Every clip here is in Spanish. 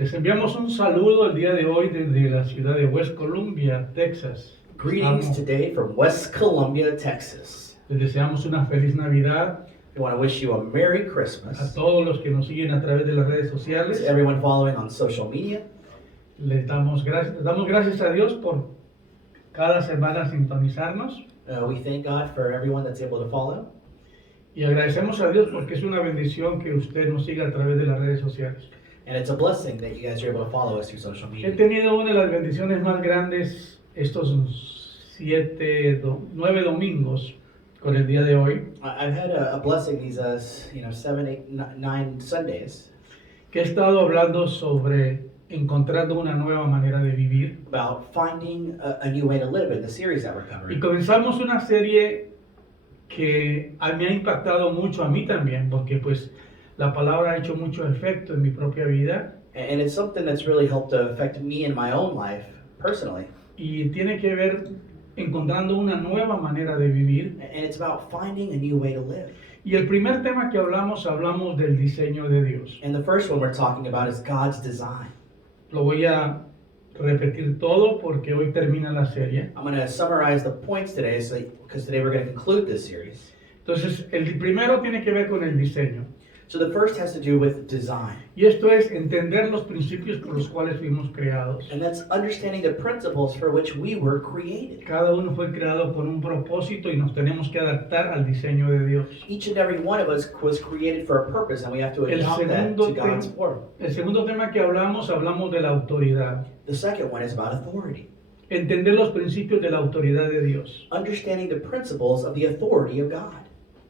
Les enviamos un saludo el día de hoy desde la ciudad de West Columbia, Texas. Greetings today from West Columbia, Texas. Les deseamos una feliz Navidad We want to wish you a Merry a Christmas. todos los que nos siguen a través de las redes sociales. To everyone following on social media, Les damos gracias a Dios por cada semana sintonizarnos we thank God for everyone that's able to follow. y agradecemos a Dios porque es una bendición que usted nos siga a través de las redes sociales. And it's a blessing that you guys are able to follow us through social He media. tenido una de las bendiciones más grandes estos 9 domingos con el día de hoy, I've had a blessing these 7, 8, 9 Sundays que he estado hablando sobre encontrando una nueva manera de vivir. about finding a new way to live in the series that we're Y covering. comenzamos una serie que me ha impactado mucho a mí también, porque pues la palabra ha hecho mucho efecto en mi propia vida And it's something that's really helped to affect me in my own life personally. y tiene que ver encontrando una nueva manera de vivir. And it's about finding a new way to live. Y el primer tema que hablamos del diseño de Dios. And the first one we're talking about is God's design. Lo voy a repetir todo porque hoy termina la serie. I'm going to summarize the points today, because today we're going to conclude this series. Entonces, el primero tiene que ver con el diseño. So the first has to do with design, Y esto es entender los principios por los cuales fuimos creados. and that's understanding the principles for which we were created. Cada uno fue creado con un propósito y nos tenemos que adaptar al diseño de Dios. Each and every one of us was created for a purpose, and we have to El adopt that segundo to God's tema- form. El segundo tema que hablamos de la autoridad. The second one is about authority, Entender los principios de la autoridad de Dios. understanding the principles of the authority of God.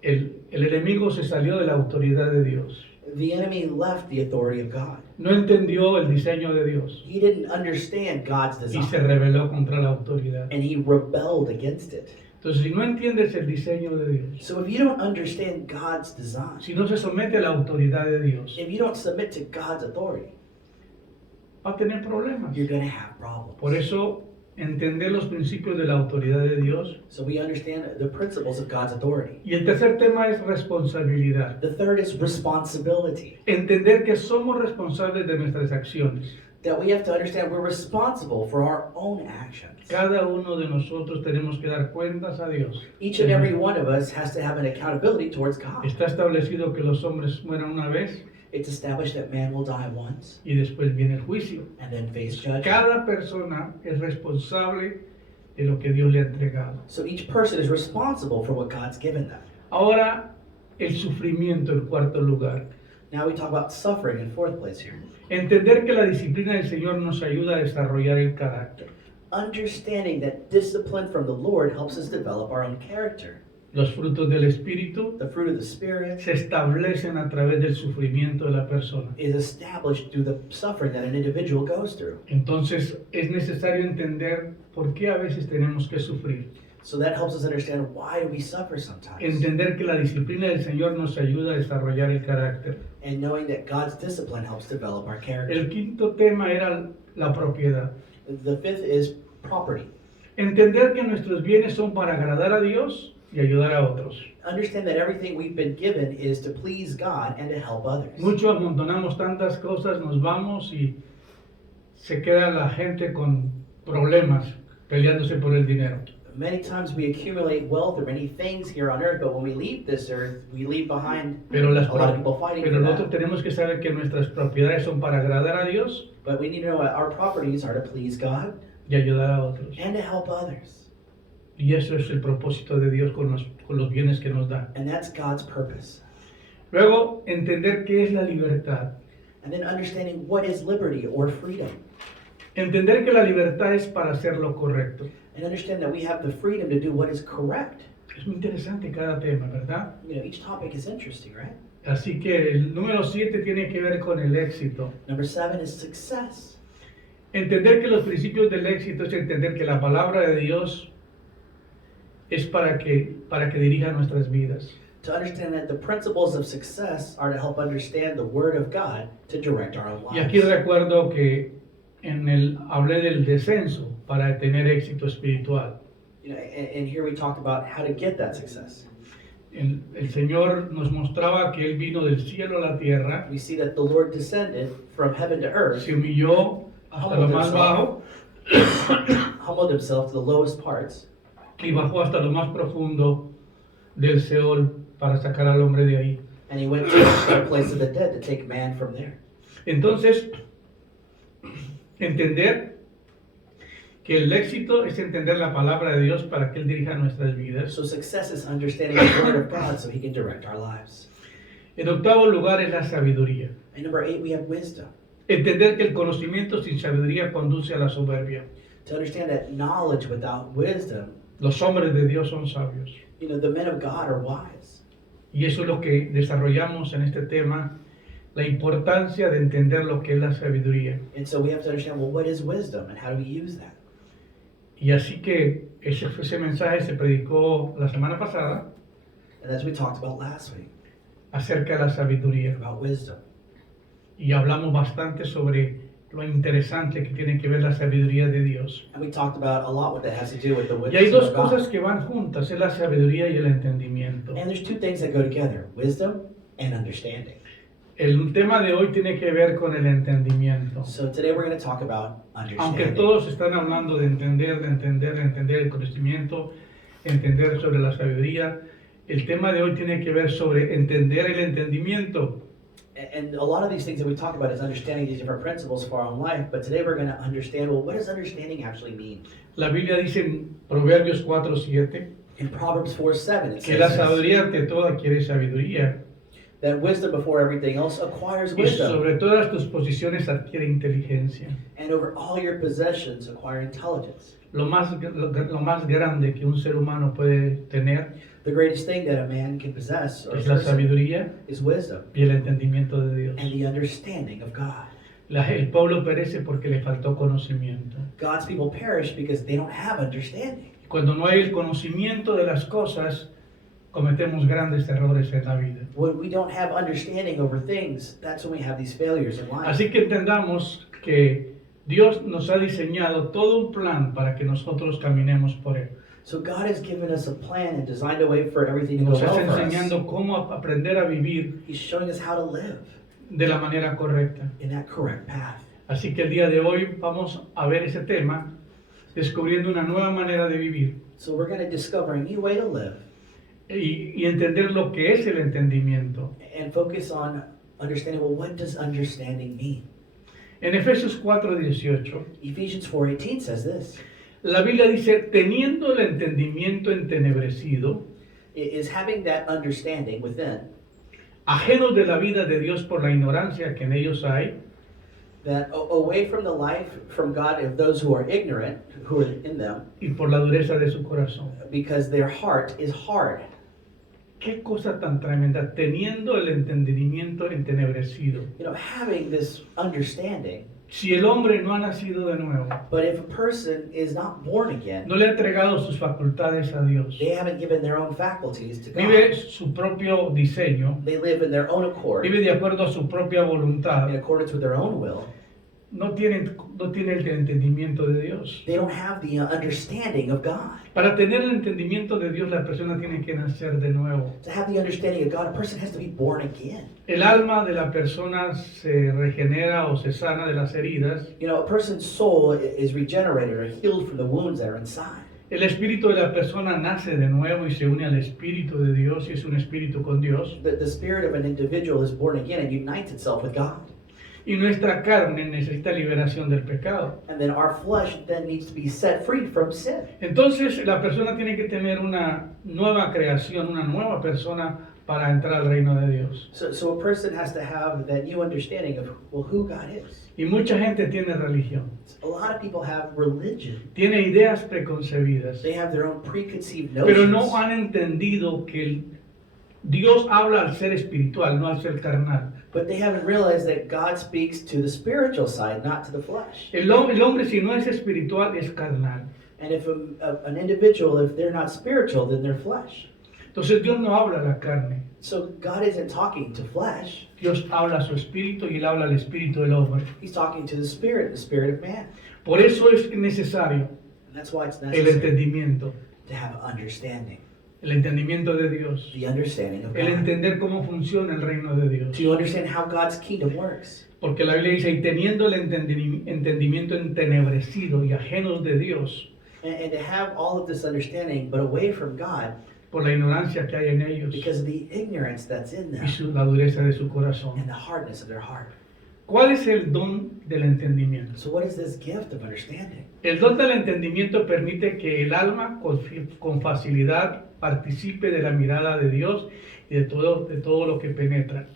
El enemigo se salió de la autoridad de Dios. The enemy left the authority of God. No entendió el diseño de Dios He didn't understand God's y se design, rebeló contra la autoridad. and he rebelled against it. Entonces, si no entiendes el diseño de Dios, So if you don't understand God's design, si no se somete a la autoridad de Dios, if you don't submit to God's authority, va a tener problemas. you're going to have problems. Por eso, entender los principios de la autoridad de Dios. So we understand the principles of God's authority. Y el tercer tema es responsabilidad. The third is responsibility. Entender que somos responsables de nuestras acciones. That we have to understand we're responsible for our own actions. Cada uno de nosotros tenemos que dar cuentas a Dios. Each and every one of us has to have an accountability towards God. Está establecido que los hombres mueran una vez It's established that man will die once y después viene el juicio. and then face judgment. Cada persona es responsable de lo que Dios le ha entregado. So each person is responsible for what God's given them. Ahora, el sufrimiento, el cuarto lugar. Now we talk about suffering in fourth place here. Entender que la disciplina del Señor nos ayuda a desarrollar el carácter. Understanding that discipline from the Lord helps us develop our own character. Los frutos del Espíritu The fruit of the Spirit se establecen a través del sufrimiento de la persona. is established through the suffering that an individual goes through. Entonces es necesario entender por qué a veces tenemos que sufrir. So that helps us understand why we suffer sometimes. Entender que la disciplina del Señor nos ayuda a desarrollar el carácter. And knowing that God's discipline helps develop our character. El quinto tema era la propiedad. The fifth is property. Entender que nuestros bienes son para agradar a Dios y ayudar a otros. Understand that everything we've been given is to please God and to help others. Muchos amontonamos tantas cosas, nos vamos y se queda la gente con problemas peleándose por el dinero. Many times we accumulate wealth or many things here on earth, but when we leave this earth, we leave behind Pero, a lot of people fighting pero for nosotros that. tenemos que saber que nuestras propiedades son para agradar a Dios But we need to know that our properties are to please God y ayudar a otros. and to help others. Y eso es el propósito de Dios con los bienes que nos da. And that's God's purpose. Luego, entender qué es la libertad. And then understanding what is liberty or freedom. Entender que la libertad es para hacer lo correcto. And understand that we have the freedom to do what is correct. Es muy interesante cada tema, ¿verdad? You know, each topic is interesting, right? Así que el número 7 tiene que ver con el éxito. Number 7 is success. Entender que los principios del éxito es entender que la palabra de Dios es para que dirija nuestras vidas. To understand that the principles of success are to help understand the Word of God to direct our own Y aquí lives. recuerdo que hablé del descenso para tener éxito espiritual. You know, and here we talked about how to get that success. El Señor nos mostraba que Él vino del cielo a la tierra, we see that the Lord descended from heaven to earth, se humilló hasta lo más bajo humbled himself to the lowest parts, y bajó hasta lo más profundo del Seol para sacar al hombre de ahí. and he went to the place of the dead to take man from there. Entonces, entender que el éxito es entender la palabra de Dios para que Él dirija nuestras vidas. So success is understanding the word of God so he can direct our lives. En octavo lugar es la sabiduría. And number 8, we have wisdom. Entender que el conocimiento sin sabiduría conduce a la soberbia. To understand that knowledge without wisdom, Los hombres de Dios son sabios. the men of God are wise. Y eso es lo que desarrollamos en este tema, la importancia de entender lo que es la sabiduría. And so we have to understand, well, what is wisdom and how do we use that? Y así que ese mensaje se predicó la semana pasada And as we talked about last week, acerca de la sabiduría. about wisdom. Y hablamos bastante sobre lo interesante que tiene que ver la sabiduría de Dios. And we talked about a lot what that has to do with the Y hay wisdom dos of God. cosas que van juntas, es la sabiduría y el entendimiento. And there's two things that go together, wisdom and understanding. El tema de hoy tiene que ver con el entendimiento. So today we're going to talk about Aunque understanding. todos están hablando de entender el conocimiento, entender sobre la sabiduría, el tema de hoy tiene que ver sobre entender el entendimiento. And a lot of these things that we talk about is understanding these different principles for our own life. But today we're going to understand, well, what does understanding actually mean? La Biblia dice en Proverbios 4:7 In Proverbs 4:7, it que la says this, sabiduría ante todo adquiere sabiduría that wisdom before everything else acquires y wisdom. sobre todas tus posiciones adquiere inteligencia. And over all your possessions acquire intelligence. Lo más grande que un ser humano puede tener The greatest thing that a man can possess or a es la person sabiduría is wisdom y el entendimiento de Dios. and the understanding of God. El pueblo perece porque le faltó conocimiento. God's people perish because they don't have understanding. Cuando no hay el conocimiento de las cosas, cometemos grandes errores en la vida. When we don't have understanding over things, that's when we have these failures in life. Así que entendamos que Dios nos ha diseñado todo un plan para que nosotros caminemos por Él. So God has given us a plan and designed a way for everything to go Nos well está for us. enseñando cómo aprender a vivir He's showing us how to live de la manera correcta. in that correct path. Así que el día de hoy vamos a ver ese tema, descubriendo una nueva manera de vivir So we're going to discover a new way to live y entender lo que es el entendimiento. and focus on understanding, well, what does understanding mean? En Efesios 4:18, Ephesians 4:18 says this. la Biblia dice, teniendo el entendimiento entenebrecido, It is having that understanding within ajenos de la vida de Dios por la ignorancia que en ellos hay, that away from the life from God of those who are ignorant, who are in them, y por la dureza de su corazón. because their heart is hard. Qué cosa tan tremenda, teniendo el entendimiento entenebrecido. Having this understanding, Si el hombre no ha nacido de nuevo, but if a person is not born again, no le ha entregado sus facultades a Dios, they haven't given their own faculties to vive God. su propio diseño, They live in their own accord, vive de acuerdo a su propia voluntad, in accordance with their own will. no tiene el entendimiento de Dios. They don't have the understanding of God. Para tener el entendimiento de Dios, la persona tiene que nacer de nuevo. To have the understanding of God, a person has to be born again. El alma de la persona se regenera o se sana de las heridas. A person's soul is regenerated or healed from the wounds that are inside. El espíritu de la persona nace de nuevo y se une al espíritu de Dios y es un espíritu con Dios. The spirit of an individual is born again and unites itself with God. Y nuestra carne necesita liberación del pecado. And then our flesh then needs to be set free from sin. Entonces la persona tiene que tener una nueva creación, una nueva persona para entrar al reino de Dios. So a person has to have that new understanding of, well, who God is. Y mucha gente tiene religión, A lot of people have religion. tiene ideas preconcebidas, They have their own preconceived pero notions. no han entendido que Dios habla al ser espiritual, no al ser carnal. But they haven't realized that God speaks to the spiritual side, not to the flesh. El hombre si no es espiritual es carnal. And if an individual, if they're not spiritual, then they're flesh. Entonces Dios no habla a la carne. So God isn't talking to flesh. Dios habla a su espíritu y Él habla al espíritu del hombre. He's talking to the spirit of man. Por eso es necesario And that's why it's el necessary entendimiento. to have understanding. el entendimiento de Dios, the understanding of el God, entender cómo funciona el reino de Dios. to understand how God's kingdom works. Porque la Biblia dice, y teniendo el entendimiento entenebrecido y ajenos de Dios, And to have all of this understanding, but away from God, por la ignorancia que hay en ellos because of the ignorance that's in them la dureza de su corazón. and the hardness of their heart. ¿Cuál es el don del entendimiento? So what is this gift of understanding? El don del entendimiento permite que el alma con facilidad participe de la mirada de Dios y de todo lo que penetra.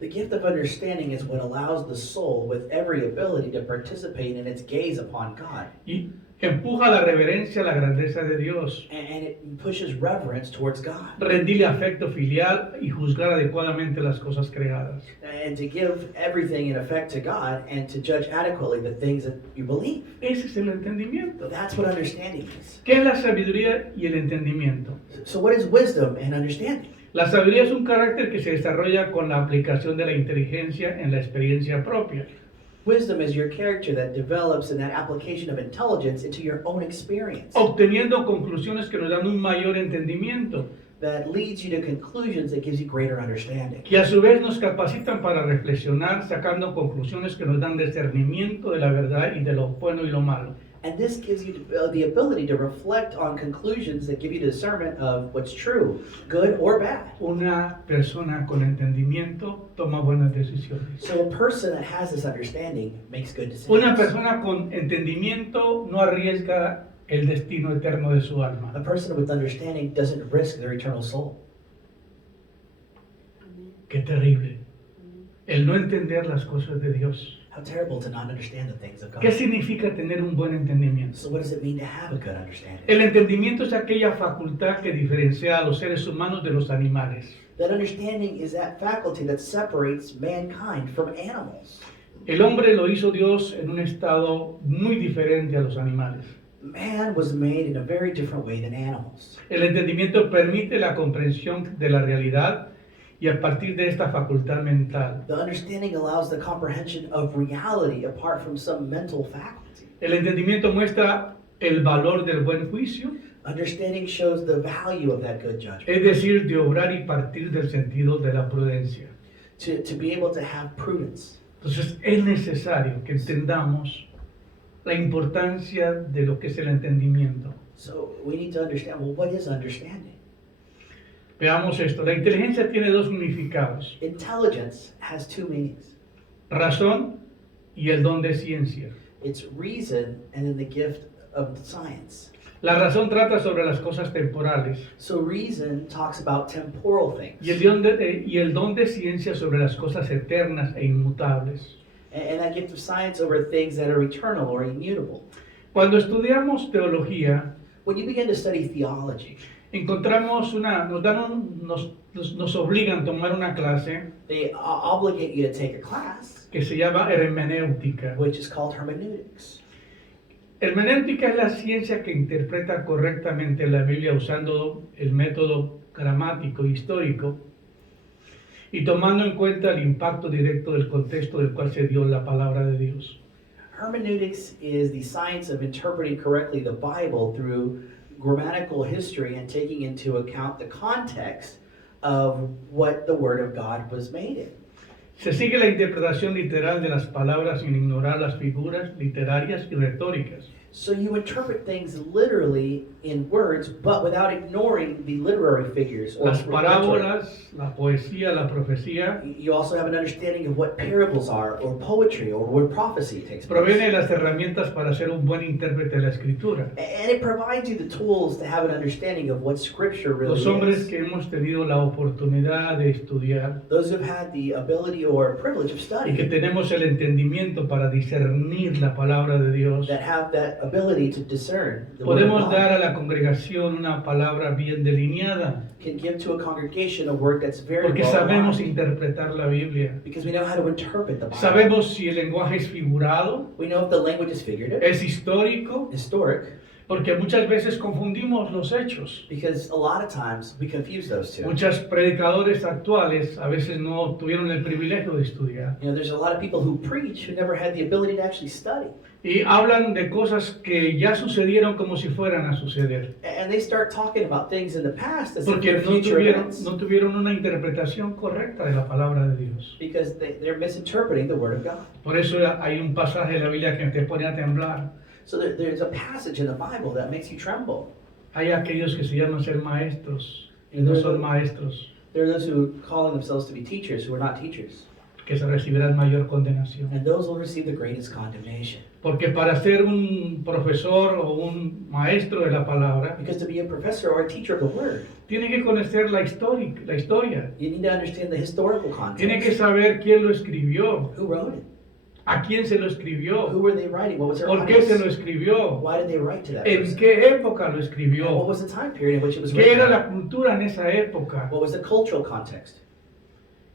The gift of understanding is what allows the soul with every ability to participate in its gaze upon God. Y empuja la reverencia a la grandeza de Dios, And it pushes reverence towards God. rendirle afecto filial y juzgar adecuadamente las cosas creadas. And to give everything in effect to God and to judge adequately the things that you believe. Ese es el entendimiento. That's what understanding is. ¿Qué es la sabiduría y el entendimiento? So what is wisdom and understanding? La sabiduría es un carácter que se desarrolla con la aplicación de la inteligencia en la experiencia propia. Wisdom is your character that develops in that application of intelligence into your own experience. Obteniendo conclusiones que nos dan un mayor entendimiento, That leads you to conclusions that gives you greater understanding. que a su vez nos capacitan para reflexionar, sacando conclusiones que nos dan discernimiento de la verdad y de lo bueno y lo malo. And this gives you the ability to reflect on conclusions that give you discernment of what's true, good or bad. Una persona con entendimiento toma buenas decisiones. So a person that has this understanding makes good decisions. Una persona con entendimiento no arriesga el destino eterno de su alma. A person with understanding doesn't risk their eternal soul. Qué terrible. El no entender las cosas de Dios. How terrible to not understand the things of God. ¿Qué significa tener un buen entendimiento? So what does it mean to have a good understanding? El entendimiento es aquella facultad que diferencia a los seres humanos de los animales. That understanding is that faculty that separates mankind from animals. El hombre lo hizo Dios en un estado muy diferente a los animales. Man was made in a very different way than animals. El entendimiento permite la comprensión de la realidad y a partir de esta facultad mental. The understanding allows the comprehension of reality apart from some mental faculty. El entendimiento muestra el valor del buen juicio, Understanding shows the value of that good judgment. es decir, de obrar y partir del sentido de la prudencia. To be able to have prudence. Entonces es necesario que entendamos la importancia de lo que es el entendimiento. So we need to understand, well, what is understanding? Veamos esto. La inteligencia tiene dos significados: Intelligence has two meanings. razón y el don de ciencia. It's reason and then the gift of science. La razón trata sobre las cosas temporales So reason talks about temporal things. y el don de ciencia sobre las cosas eternas e inmutables. And that gift of science over things that are eternal or immutable. Cuando estudiamos teología, When you begin to study theology, encontramos nos obligan a tomar una clase they obligate you to take a class, que se llama hermenéutica. which is called hermeneutics. Hermenéutica es la ciencia que interpreta correctamente la Biblia usando el método gramático histórico y tomando en cuenta el impacto directo del contexto del cual se dio la palabra de Dios. Hermeneutics is the science of interpreting correctly the Bible through grammatical history and taking into account the context of what the Word of God was made in. Se sigue la interpretación literal de las palabras sin ignorar las figuras literarias y retóricas. So you interpret things literally in words, but without ignoring the literary figures. Or Las parábolas, la poesía, la profecía, You also have an understanding of what parables are, or poetry, or where prophecy takes proviene de place. las herramientas para ser un buen intérprete de la escritura. And it provides you the tools to have an understanding of what Scripture really Los hombres is. que hemos tenido la oportunidad de estudiar Those who've had the ability or privilege of y que studying, tenemos el entendimiento para discernir la palabra de Dios, that have that ability to discern the Word podemos of dar a God, la congregación una palabra bien delineada, can give to a congregation a word that's very porque well sabemos aligned, interpretar la Biblia. because we know how to interpret the Bible. Sabemos si el lenguaje es figurado, We know if the language is figurative, es histórico, historic, Porque muchas veces confundimos los hechos. Because a lot of times we confuse those two. Muchos predicadores actuales a veces no tuvieron el privilegio de estudiar. You know, there's a lot of people who preach who never had the ability to actually study. Y hablan de cosas que ya sucedieron como si fueran a suceder. And they start talking about things in the past as if Porque they're future events. no tuvieron una interpretación correcta de la palabra de Dios. Because they're misinterpreting the Word of God. Por eso hay un pasaje de la Biblia que te pone a temblar. So there's a passage in the Bible that makes you tremble. Hay aquellos que se llaman ser maestros y no son maestros, There are those who call themselves to be teachers who are not teachers. que se recibirán mayor condenación. And those will receive the greatest condemnation. Porque para ser un profesor o un maestro de la palabra, Because to be a professor or a teacher of the Word, tiene que conocer la historia. you need to understand the historical Tiene que context. saber quién lo escribió, Who wrote it? a quién se lo escribió, Who were they writing? What was their por qué se lo audience? escribió, Why did they write to that en person? qué época lo And what escribió, was the time period in which it was qué written? era la cultura en esa época. What was the cultural context?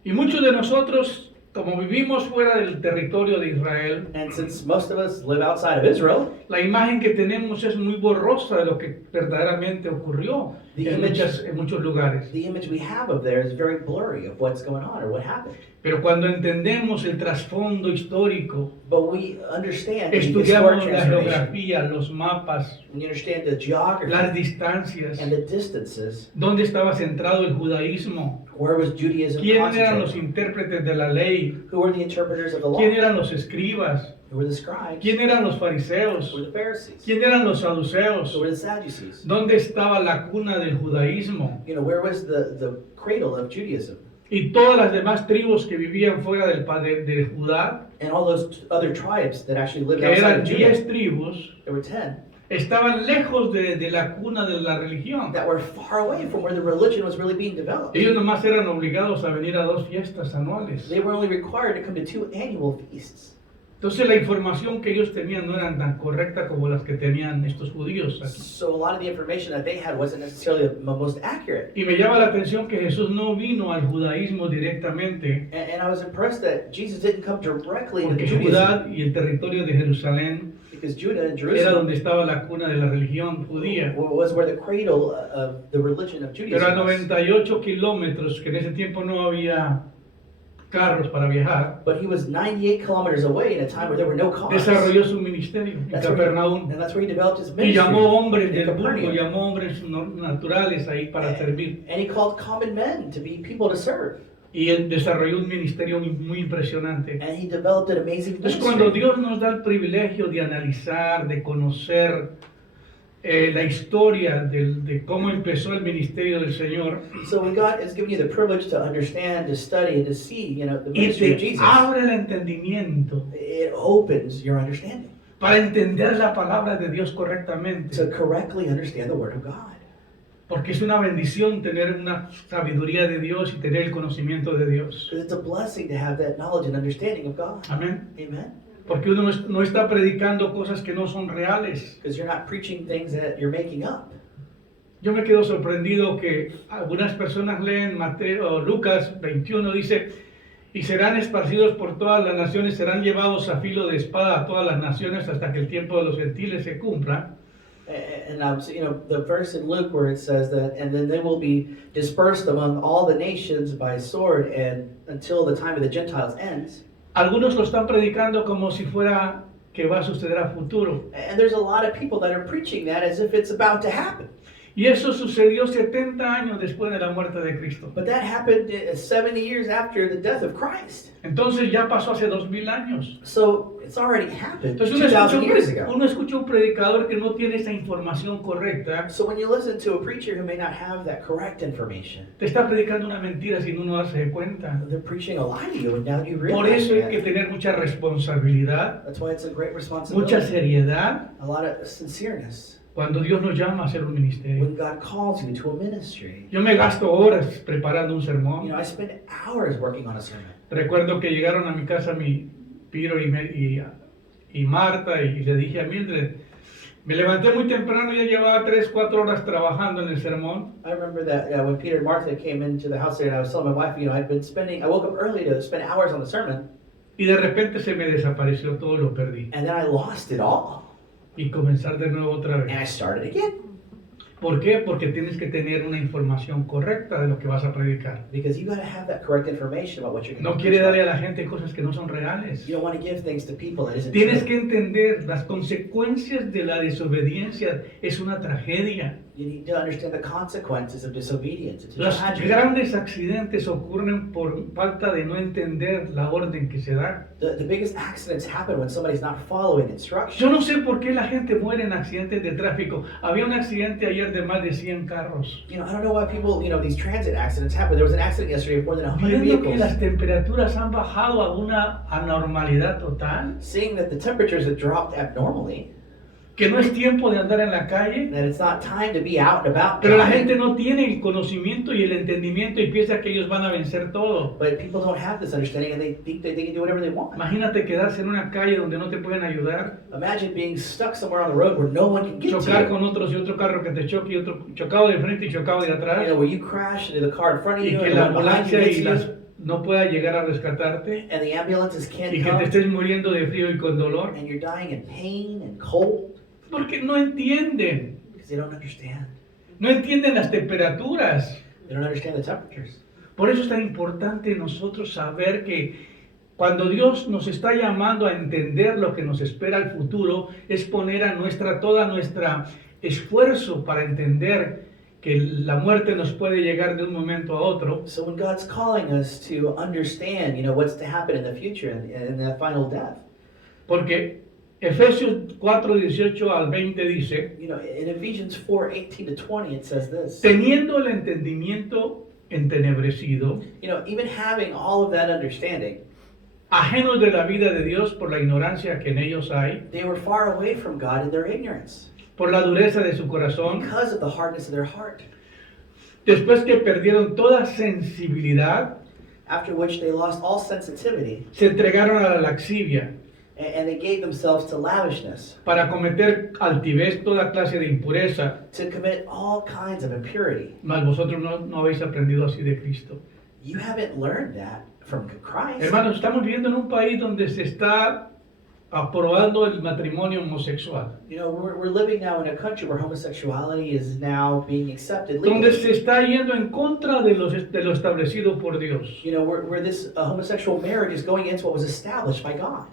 Y muchos de nosotros, como vivimos fuera del territorio de Israel, And since most of us live outside of Israel, la imagen que tenemos es muy borrosa de lo que verdaderamente ocurrió en muchos lugares. the image we have of there is very blurry of what's going on or what happened. Pero cuando entendemos el trasfondo histórico, But we understand the historic estudiamos la transformation. geografía, los mapas, When you understand the geography las distancias, and the distances, dónde estaba centrado el judaísmo, where was Judaism quiénes eran los concentrated? intérpretes de la ley, Who were the interpreters of the law? quién eran los escribas, Who were the scribes? quién eran los Who fariseos, were the Pharisees? quién eran los saduceos, Who were the Sadducees? dónde estaba la cuna del judaísmo You know, where was the cradle of Judaism? y todas las demás tribus que vivían fuera de Judá, And all those other tribes that actually lived que outside eran of 10 Judah. tribus, There were 10 estaban lejos de la cuna de la religión. that were far away from where the religion was really being developed. Ellos nomás eran obligados a venir a 2 fiestas anuales. They were only required to come to 2 annual feasts. Entonces la información que ellos tenían no era tan correcta como las que tenían estos judíos aquí. So a lot of the information that they had wasn't necessarily the most accurate. Y me llama la atención que Jesús no vino al judaísmo directamente, And I was impressed that Jesus didn't come directly to porque Judaism, Judá y el territorio de Jerusalén because Judah and era Jerusalem donde estaba la cuna de la religión judía. was where the cradle of the religion of Pero a Judaism was. 98 kilómetros, que en ese tiempo no había carros para viajar, But he was 98 kilometers away in a time where there were no cars. desarrolló su ministerio en That's where he, Capernaum. and that's where he developed his Y ministry. llamó hombres in del Capernaum. vulgo, llamó hombres naturales ahí para servir. And he called common men to be people to serve. Y él desarrolló un ministerio muy impresionante. And he developed an amazing Entonces, cuando ministry. Dios nos da el privilegio de analizar, de conocer la historia de cómo empezó el ministerio del Señor, So when God has given you the privilege to understand, to study, and to see, you know, the y ministry of te Jesus, abre el entendimiento it opens your understanding para entender la palabra de Dios correctamente, to correctly understand the Word of God. porque es una bendición tener una sabiduría de Dios y tener el conocimiento de Dios. Because it's a blessing to have that knowledge and understanding of God. Amén. Amen. Porque uno no está predicando cosas que no son reales. Because you're not preaching things that you're making up. Yo me quedo sorprendido que algunas personas leen Lucas 21, dice, y serán esparcidos por todas las naciones, serán llevados a filo de espada a todas las naciones hasta que el tiempo de los gentiles se cumpla. And you know, the verse in Luke where it says that, and then they will be dispersed among all the nations by sword, and until the time of the Gentiles ends. Algunos lo están predicando como si fuera que va a suceder a futuro. And there's a lot of people that are preaching that as if it's about to happen. Y eso sucedió 70 años después de la muerte de Cristo. But that happened 70 years after the death of Christ. Entonces ya pasó hace 2000 años. So it's already happened Entonces 2,000 years ago. uno escucha un predicador que no tiene esa información correcta, So when you listen to a preacher who may not have that correct information, te está predicando una mentira sin uno darse cuenta. they're preaching a lie to you, and now you Por realize eso hay que that. tener mucha responsabilidad, That's why it's a great responsibility. mucha seriedad A lot of sincereness cuando Dios nos llama a hacer un ministerio. when God calls you to a ministry. Yo me gasto horas preparando un You sermón. know, I spend hours working on a sermon. Recuerdo que llegaron a mi casa mi Piro y Marta y le dije a Mildred, me levanté muy temprano, ya llevaba 3-4 horas trabajando en el sermón. I remember that when Peter and Martha came into the house there, and I was telling my wife, you know, I woke up early to spend hours on the sermon, Y de repente se me desapareció todo, lo perdí. and then I lost it all. y comenzar de nuevo otra And I vez. started again. ¿Por qué? Porque tienes que tener una información correcta de lo que vas a predicar. Because you got to have that correct information about what you're going No to quiere preach darle a about. la gente cosas que no son reales. You don't want to give things to people that isn't Tienes true. que entender las consecuencias de la desobediencia. Es una tragedia. You need to understand the consequences of disobedience. It's a Los tragedy. grandes accidentes ocurren por falta de no entender la orden que se da. The biggest accidents happen when somebody's not following instructions. Yo no sé por qué la gente muere en accidentes de tráfico. Había un accidente ayer de más de 100 carros. You know, I don't know why people, these transit accidents happen. There was an accident yesterday of more than 100 Viendo que vehicles. las temperaturas han bajado a una anormalidad total, Seeing that the temperatures have dropped abnormally, que no es tiempo de andar en la calle, that it's not time to be out and about pero la driving, gente no tiene el conocimiento y el entendimiento y piensa que ellos van a vencer todo. but people don't have this understanding and they think that they can do whatever they want. Imagínate quedarse en una calle donde no te pueden ayudar, Imagine being stuck somewhere on the road where no one can get to chocar you. con otros y otro carro que te choque y otro chocado de frente y chocado de atrás, Where you crash into the car in front of y you que and la the one behind you ambulancia hits y you, las no pueda llegar a rescatarte and the ambulances can't y que te come, estés muriendo de frío y con dolor, and you're dying in pain and cold porque no entienden, because they don't understand. no entienden las temperaturas. They don't understand the temperatures. Por eso es tan importante nosotros saber que cuando Dios nos está llamando a entender lo que nos espera al futuro, es poner a toda nuestra esfuerzo para entender que la muerte nos puede llegar de un momento a otro. So when God's calling us to understand, what's to happen in the future and in that final death, Porque Efesios 4:18 al 20 dice, in Ephesians 4:18-20, it says this. teniendo el entendimiento entenebrecido, Even having all of that understanding, ajenos de la vida de Dios por la ignorancia que en ellos hay, they were far away from God in their ignorance por la dureza de su corazón, because of the hardness of their heart. después que perdieron toda sensibilidad, After which they lost all sensitivity se entregaron a la laxivia and they gave themselves to lavishness, para cometer altivez, toda clase de impureza. to commit all kinds of impurity. Mas vosotros no habéis aprendido así de Cristo. You haven't learned that from Christ. Hermanos, estamos viviendo en un país donde se está aprobando el matrimonio homosexual, We're living now in a country where homosexuality is now being accepted donde legally. se está yendo en contra de lo establecido por Dios. Where this homosexual marriage is going against what was established by God.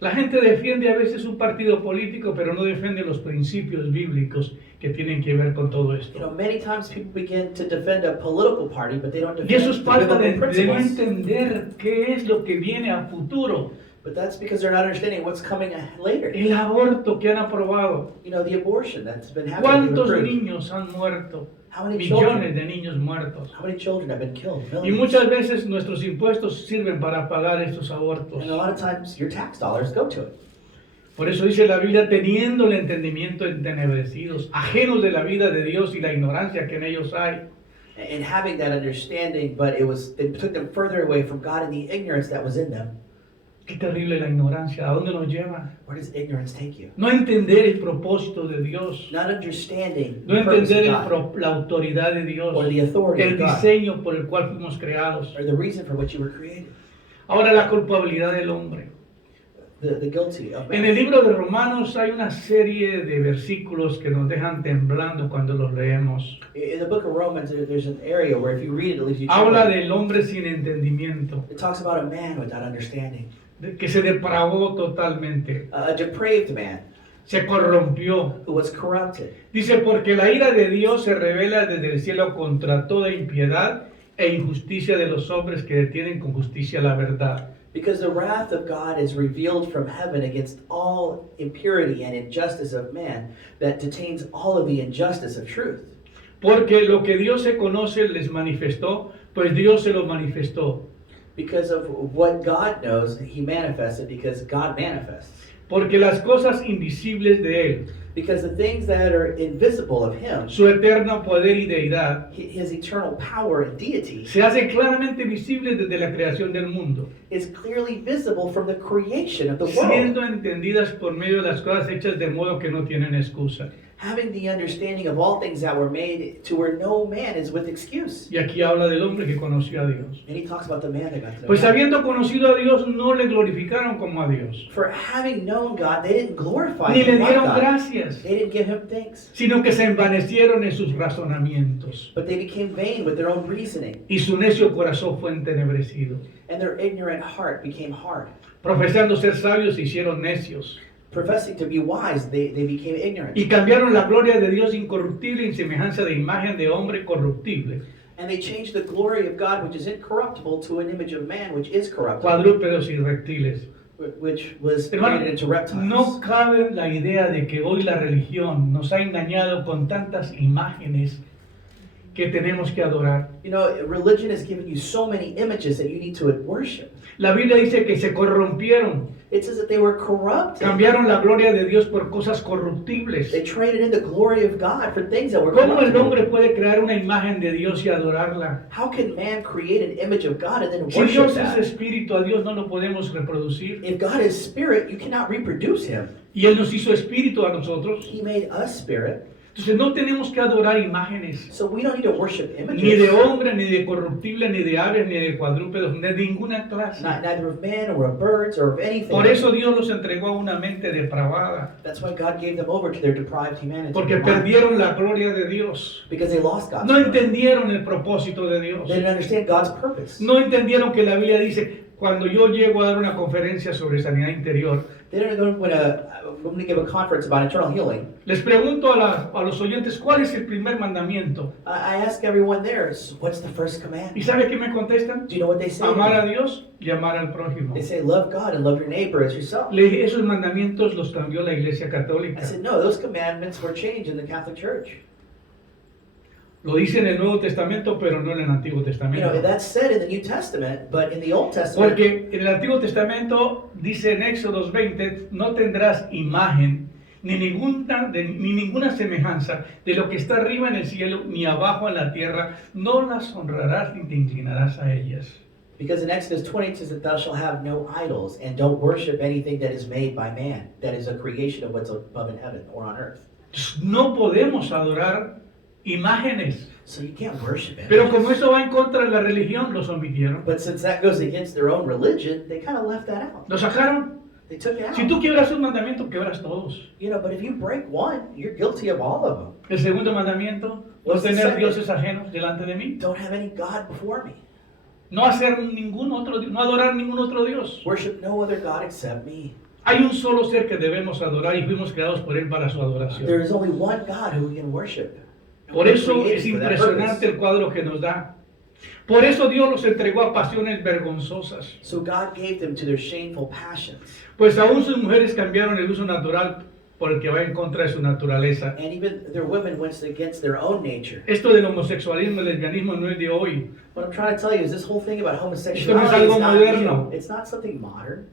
La gente defiende a veces un partido político, pero no defiende los principios bíblicos que tienen que ver con todo esto. Many times people begin to defend a political party, but they don't Y defend eso es the falta biblical de no principles. entender qué es lo que viene a futuro. But that's because they're not understanding what's coming later. El aborto que han aprobado. The abortion that's been happening. ¿Cuántos niños han muerto? How many Millones children? de niños muertos. How many children have been killed? Y Millions. muchas veces nuestros impuestos sirven para pagar estos abortos. And a lot of times your tax dollars go to it. Por eso dice la Biblia, teniendo el entendimiento entenebrecidos, ajenos de la vida de Dios y la ignorancia que en ellos hay. And having that understanding, but it took them further away from God and the ignorance that was in them. Qué terrible la ignorancia, ¿a dónde nos lleva? Where does ignorance take you? No entender el propósito de Dios, Not understanding no the purpose entender of God, la autoridad de Dios, or the authority el of God, diseño por el cual fuimos creados. or the reason for which you were created. Ahora la culpabilidad del hombre. The guilty of En man. el libro de Romanos hay una serie de versículos que nos dejan temblando cuando los leemos. In the book of Romans, there's an area where if you read it, it leaves you Habla trembling. del hombre sin entendimiento, It talks about a man without understanding, que se depravó totalmente, a depraved man se corrompió. who was corrupted. Dice, porque la ira de Dios se revela desde el cielo contra toda impiedad e injusticia de los hombres que detienen con justicia la verdad. Because the wrath of God is revealed from heaven against all impurity and injustice of man that detains all of the injustice of truth. Porque lo que Dios se conoce les manifestó, pues Dios se lo manifestó. Because of what God knows, he manifested because God manifests. Porque las cosas invisibles de Él, Because the things that are invisible of him, su eterno poder y deidad, his eternal power and deity, se hace claramente visible desde la creación del mundo, is clearly visible from the creation of the world, siendo entendidas por medio de las cosas hechas de modo que no tienen excusa. having the understanding of all things that were made to where no man is with excuse. Y aquí habla del hombre que conoció a Dios. And he talks about the man that got to know Pues God. habiendo conocido a Dios, no le glorificaron como a Dios, For having known God, they didn't glorify ni le him like dieron God. gracias, They didn't give him thanks. sino que se envanecieron en sus razonamientos. But they became vain with their own reasoning. Y su necio corazón fue entenebrecido. And their ignorant heart became hard. Profesando ser sabios, se hicieron necios. Professing to be wise, they became ignorant. Y cambiaron la gloria de Dios incorruptible en semejanza de imagen de hombre corruptible, And they changed the glory of God, which is incorruptible, to an image of man, which is corruptible, cuadrúpedos y reptiles. which was Hermano, created into reptiles. no cabe la idea de que hoy la religión nos ha engañado con tantas imágenes que tenemos que adorar. You know, religion has given you so many images that you need to worship. La Biblia dice que se corrompieron, It says that they were corrupted. cambiaron la gloria de Dios por cosas corruptibles. They traded in the glory of God for things that were ¿Cómo el corruptible. hombre puede crear una imagen de Dios y adorarla? How can man create an image of God and then Si worship Dios es that? espíritu, a Dios no lo podemos reproducir. If God is spirit, you cannot reproduce him. Y Él nos hizo espíritu a nosotros. He made us spirit, Entonces no tenemos que adorar imágenes, so we don't need to worship images. ni de hombre, ni de corruptible, ni de aves, ni de cuadrúpedos, de ninguna clase. Neither of man or of birds or of anything. Por eso Dios los entregó a una mente depravada, That's why God gave them over to their deprived humanity. porque perdieron la gloria de Dios. Because they lost God's No glory. entendieron el propósito de Dios. They didn't understand God's purpose. No entendieron que la Biblia dice, cuando yo llego a dar una conferencia sobre sanidad interior, They didn't know when I'm going to give a conference about eternal healing. les pregunto a los oyentes, ¿cuál es el primer mandamiento? I ask everyone there, "So what's the first ¿Y command? sabe qué me contestan? Do you know what they say? Amar a Dios y amar al prójimo. They say, love God and love your neighbor as yourself. Le dije, esos mandamientos los cambió la Iglesia I Católica. said, no, those commandments were changed in the Catholic Church. Lo dice en el Nuevo Testamento, pero no en el Antiguo You know, Testamento. that's said in the New Testament, but in the Old Testament, Porque en el Antiguo Testamento dice en Éxodo 20, no tendrás imagen ni ninguna semejanza de lo que está arriba en el cielo ni abajo en la tierra, no las honrarás ni te inclinarás a ellas. because in Exodus 20 it says that thou shalt have no idols and don't worship anything that is made by man, that is a creation of what's above in heaven or on earth. No podemos adorar imágenes. So you can't worship it. Pero como eso va en contra de la religión, los omitieron. But since that goes against their own religion, they kind of left that out. Lo sacaron. They took it out. Si tú quiebras un mandamiento, quebras todos. You know, but if you break one, you're guilty of all of them. El segundo mandamiento, no What's the tener second? dioses ajenos delante de mí. Don't have any God before me. No hacer ningún otro, no adorar ningún otro Dios. Worship no other God except me. Hay un solo ser que debemos adorar y fuimos creados por Él para su There adoración. is only one God who we can worship. And Por we're eso created es for that impresionante purpose. el cuadro que nos da. Por eso Dios los entregó a pasiones vergonzosas. So God gave them to their shameful passions. Pues aún sus mujeres cambiaron el uso natural por el que va en contra de su naturaleza. And even their women went against their own nature. Esto del homosexualismo y lesbianismo no es de hoy. What I'm trying to tell you is this whole thing about Esto no es homosexuality algo is not moderno. new. It's not something modern.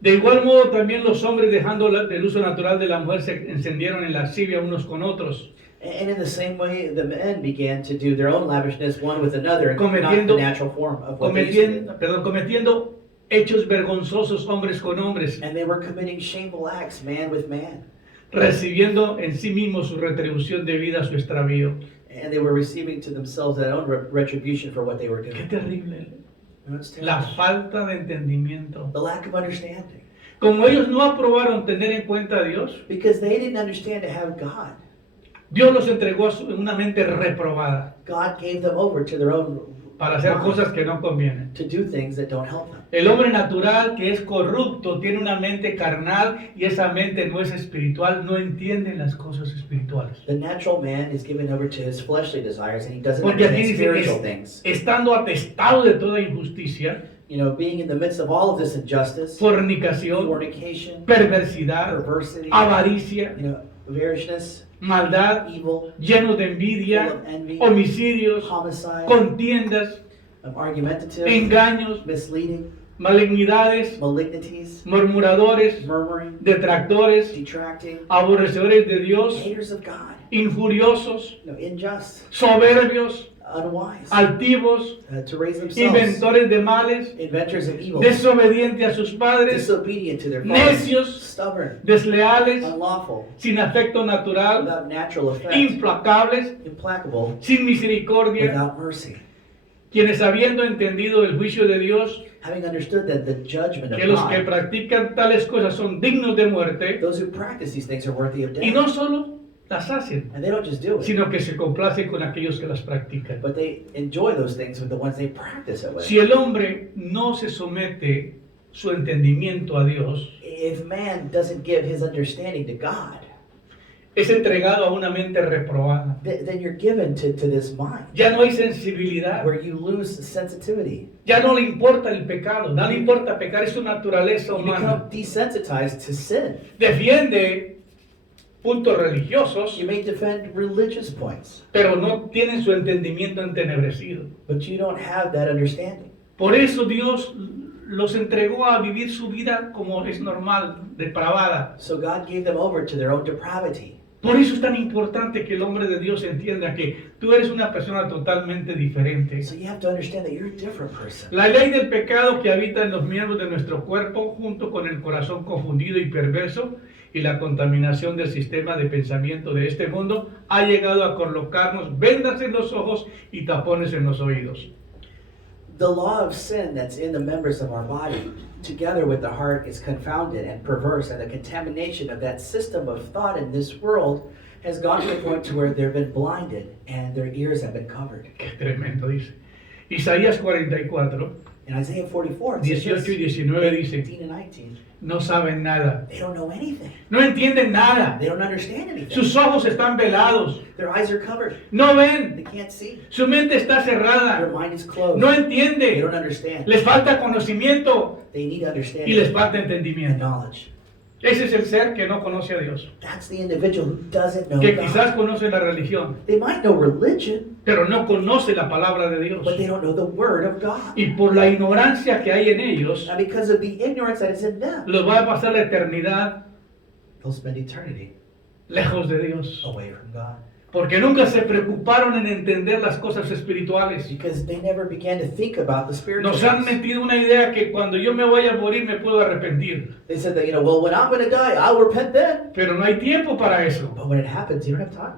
De igual modo también los hombres dejando el uso natural de la mujer se encendieron en lascivia unos con otros, And in the same way, the men began to do their own lavishness one with another, and not Cometiendo- the natural form of what they used to do. cometiendo hechos vergonzosos hombres con hombres, And they were committing shameful acts, man with man. recibiendo en sí mismos su retribución debida a su extravío. And they were receiving to themselves their own retribution for what they were Qué doing. terrible. You understand? La falta de entendimiento. The lack of understanding. Como ellos no aprobaron tener en cuenta a Dios, Because they didn't understand to have God. Dios los entregó a una mente reprobada God gave them over to their own para hacer mind, cosas que no convienen. to do things that don't help them. El hombre natural que es corrupto tiene una mente carnal y esa mente no es espiritual, no entiende las cosas espirituales. The natural man is given over to his fleshly desires, and he doesn't Porque aquí understand dice, spiritual things. estando atestado de toda injusticia, You know, being in the midst of all of this injustice, fornicación, fornication, perversidad, perversity, avaricia, you know, variousness, maldad, evil, llenos de full envidia, of envy, homicidios, homicide, contiendas, argumentative, engaños, misleading, malignidades, malignities, murmuradores, murmuring, detractores, detracting, aborrecedores de Dios, haters of God, injuriosos, you know, unjust, soberbios, unwise, altivos, to raise themselves, inventores de males, inventors of evil, desobedientes a sus padres, disobedient to their fathers, necios, stubborn, desleales, unlawful, sin afecto natural, without natural effect, implacables, implacable, sin misericordia, without mercy. quienes habiendo entendido el juicio de Dios, Having understood that the judgment que of los que God, practican tales cosas son dignos de muerte, those who practice these things are worthy of y no death. solo las hacen, And they don't just do it, sino que se complace con aquellos que las practican. but they enjoy those things with the ones they practice it with. Si el hombre no se somete su entendimiento a Dios, If man doesn't give his understanding to God, es entregado a una mente reprobada. then you're given to this mind Ya no hay sensibilidad, where you lose sensitivity. ya no le importa el pecado, no le importa pecar, es su naturaleza You become humana. desensitized to sin. Defiende puntos religiosos, You may defend religious points, pero no tiene su entendimiento entenebrecido. but you don't have that understanding. Por eso Dios los entregó a vivir su vida como es normal, depravada. So God gave them over to their own depravity. Por eso es tan importante que el hombre de Dios entienda que tú eres una persona totalmente diferente. So you have to understand that you're a different person. La ley del pecado que habita en los miembros de nuestro cuerpo, junto con el corazón confundido y perverso y la contaminación del sistema de pensamiento de este mundo, ha llegado a colocarnos vendas en los ojos y tapones en los oídos. The law of sin that's in the members of our body, together with the heart, is confounded and perverse, and the contamination of that system of thought in this world has gone to the point to where they've been blinded and their ears have been covered. Qué tremendo dice. Isaías 44, In Isaiah 44, it says 18 y 19 dice, 18 and 19, no saben nada, they don't know anything. no entienden nada, They don't understand anything. sus ojos están velados, Their eyes are covered. no They ven, can't see. su mente está Their cerrada, mind is closed. no They entiende, don't understand. les falta conocimiento They need y understanding les falta and entendimiento. knowledge. Ese es el ser que no conoce a Dios, That's the individual who doesn't know que God. quizás conoce la religión, They might know religion, pero no conoce la palabra de Dios. but they don't know the Word of God. Y por la ignorancia que hay en ellos, And because of the ignorance that is in them, los va a pasar la eternidad they'll spend eternity lejos de Dios. away from God. Porque nunca se preocuparon en entender las cosas espirituales. Because they never began to think about the spiritual Nos han things. metido una idea que cuando yo me vaya a morir me puedo arrepentir. They said that, well, when I'm going to die, I'll repent then. Pero no hay tiempo para eso. But when it happens, you don't have time.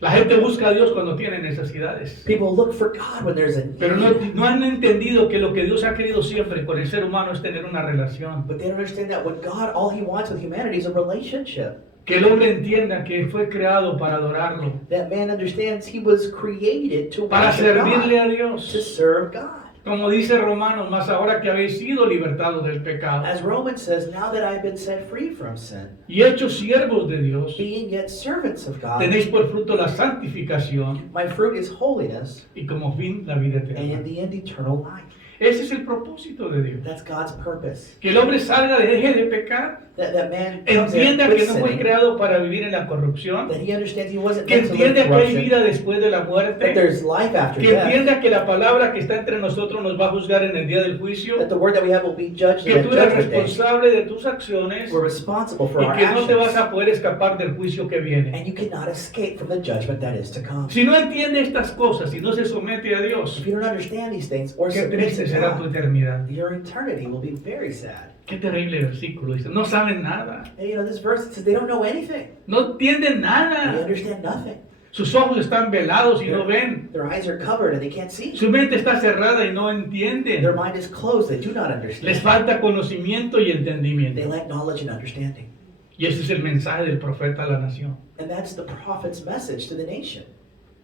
La gente busca a Dios cuando tiene necesidades. People look for God when there's a need. Pero no han entendido que lo que Dios ha querido siempre con el ser humano es tener una relación. But they don't understand that when God, all He wants with humanity is a relationship. Que el hombre entienda que fue creado para adorarlo, That man understands he was created to para worship servirle God, a to Dios. serve God. Como dice Romanos, más ahora que habéis sido libertados del pecado As Romans says, now that I've been set free from sin, y hechos siervos de Dios, being yet servants of God, tenéis por fruto la santificación my fruit is holiness, y como fin la vida and in eterna. the end, eternal life. Ese es el propósito de Dios. That's God's purpose. Que el hombre salga, deje de pecar, That man comes in entienda with que no fue sinning, creado para vivir en la corrupción, that he understands he wasn't que meant to live entienda que hay corruption, vida después de la that muerte, there's life after que death, entienda que la palabra que está entre nosotros nos va a juzgar en el día del juicio, that the word that we have will be judged que in tú the eres judgment day. responsable de tus acciones We're responsible for y our que no te vas actions, a poder escapar del juicio que viene. and you cannot escape from the judgment that is to come. Si no entiende estas cosas y no se somete a Dios, If you don't understand these things or qué submit triste to será tu God, eternidad. your eternity will be very sad. Qué terrible versículo. Dice, no saben nada, And this verse says they don't know anything. no entienden They nada. understand nothing. Sus ojos están velados y no ven. Their eyes are covered and they can't see. Su mente está cerrada y no Their entienden. mind is closed. They do not Les understand. falta conocimiento y They entendimiento. lack knowledge and understanding. Y ese es el mensaje del profeta a la nación. And that's the prophet's message to the nation.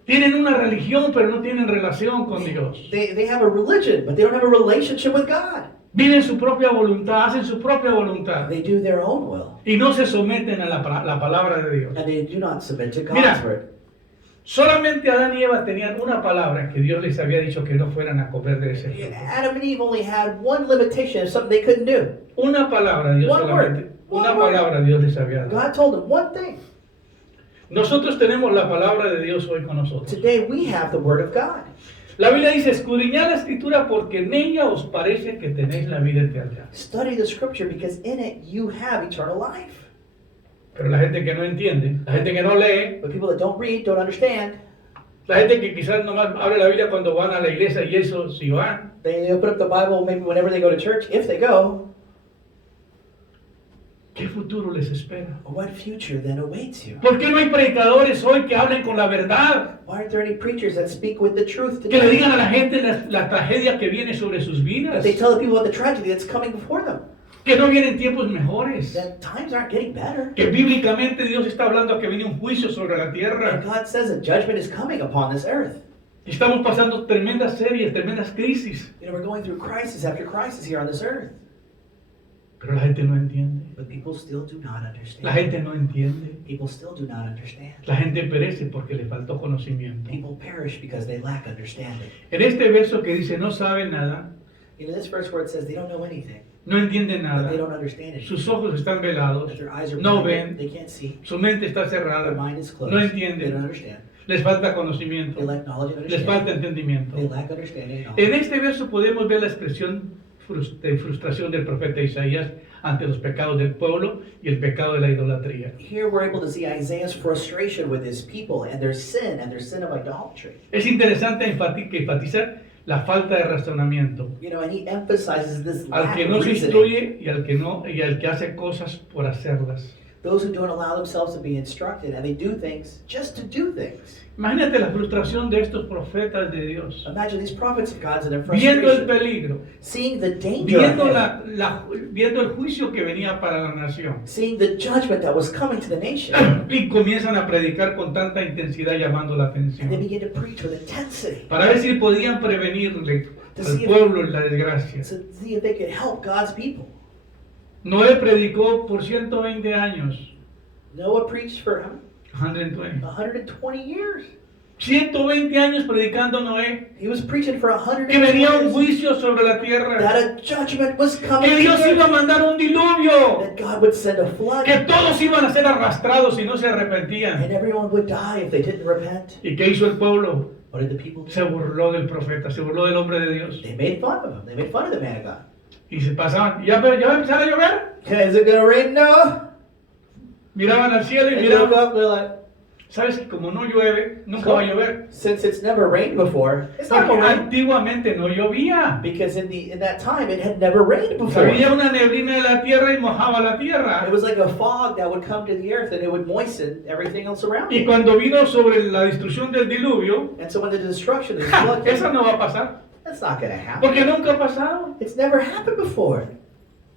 Tienen una religión, pero no tienen relación con Dios. They have a religion, but they don't have a relationship with God. Viven su propia voluntad, hacen su propia voluntad. They do their own will. Y no se someten a la palabra de Dios. And they do not submit to God's Mira. word. Solamente Adán y Eva tenían una palabra que Dios les había dicho que no fueran a comer de ese fruto. Adam and Eve only had one limitation of something they couldn't do. Una palabra Dios One solamente. word. Una One word. palabra Dios les había dado. God told them one thing. Nosotros tenemos la palabra de Dios hoy con nosotros. Today we have the word of God. La Biblia dice, escudriñad la escritura porque en ella os parece que tenéis la vida eterna. Study the scripture because in it you have eternal life. Pero la gente que no entiende, la gente que no lee, But people that don't read, don't understand, La gente que quizás nomás abre la Biblia cuando van a la iglesia y eso sí van. They open up the Bible maybe whenever they go to church, if they go. ¿Qué futuro les espera? What future then awaits you? ¿Por qué no hay predicadores hoy que hablen con la verdad? Why aren't there any preachers that speak with the truth Que le today? digan a la gente la tragedia que viene sobre sus vidas. That they tell the people about the tragedy that's coming before them. Que no vienen tiempos mejores. That times aren't getting better. Que bíblicamente Dios está hablando que viene un juicio sobre la And tierra. God says that judgment is coming upon this earth. Estamos pasando tremendas series, tremendas crisis. You know, we're going through crisis after crisis here on this earth. Pero la gente no entiende. But people still do not La understand. gente no entiende. People still do not understand. La gente perece porque le faltó conocimiento. People perish because they lack understanding. En este verso que dice no sabe nada, You know, this verse where it says they don't know anything, no entiende that nada, they don't understand anything, sus ojos están velados, that their eyes are no blinded, ven, they can't see, su mente está their cerrada, mind is closed, no they entienden, don't understand, les falta conocimiento, they lack knowledge and les falta understanding, entendimiento. they lack understanding and En knowledge. este verso podemos ver la expresión de frustración del profeta Isaías ante los pecados del pueblo y el pecado de la idolatría. Here we're able to see Isaiah's frustration with his people and their sin of idolatry. Es interesante que enfatizar la falta de razonamiento. You know, and he emphasizes this Al lack que of no se reasoning. instruye y al que no y al que hace cosas por hacerlas. Those who don't allow themselves to be instructed and they do things just to do things. Imagínate la frustración de estos profetas de Dios, Imagine these prophets of God and their viendo el frustration, peligro, seeing the danger viendo, ahead, viendo el juicio que venía para la nación. seeing the judgment that was coming to the nation. Y comienzan a predicar con tanta intensidad llamando la And they atención. begin to preach with intensity Para ver si podían prevenirle al pueblo la desgracia. to see if they could help God's people. Noé predicó por 120 años. Noah preached for how many? 120. 120 years. 120 años predicando Noé. He was preaching for 120 Que venía un years juicio sobre la tierra. that a judgment was coming Que to Dios the iba a earth, mandar un diluvio. that God would send a flood Que todos iban a ser arrastrados si no se and arrepentían. everyone would die if they didn't repent. ¿Y qué hizo el pueblo? What did the people do? Se burló del profeta, se burló del hombre de Dios. They made fun of him. They made fun of the man of God. Y se pasaban. ¿Ya va a empezar a llover? Is it going to rain now? Miraban al cielo y They look miraban. up, they're like, ¿Sabes que como no llueve, nunca va a llover? since it's never rained before, it's not Porque going to rain. antiguamente no llovía. Because in that time, it had never rained before. Había una neblina de la tierra y mojaba la It tierra. was like a fog that would come to the earth and it would moisten everything else around Y it. cuando vino sobre la destrucción del diluvio, And so when the destruction of the ¡ja! flood came, Eso no va a pasar. that's not going to happen. Porque nunca ha pasado. It's never happened before.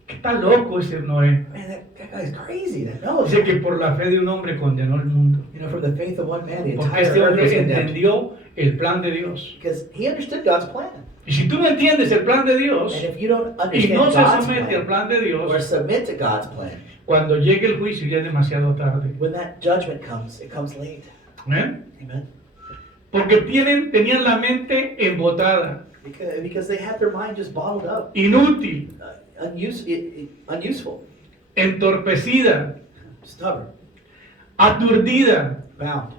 Está loco ese Noé. Man, that guy's crazy. That knows. Dice que por la fe de un hombre condenó el mundo. You know, from the faith of one man, the Porque entire este earth was hombre condemned. entendió el plan de Dios. Because he understood God's plan. Y si tú no entiendes el plan de Dios And if you don't y understand no se God's somete al plan, plan de or Dios, submit to God's plan, cuando llegue el juicio ya es demasiado tarde. when that judgment comes, it comes late. ¿Eh? Amen. Porque tenían la mente embotada, Because they had their mind just bottled up, inútil, unuseful, entorpecida, stubborn, aturdida, bound,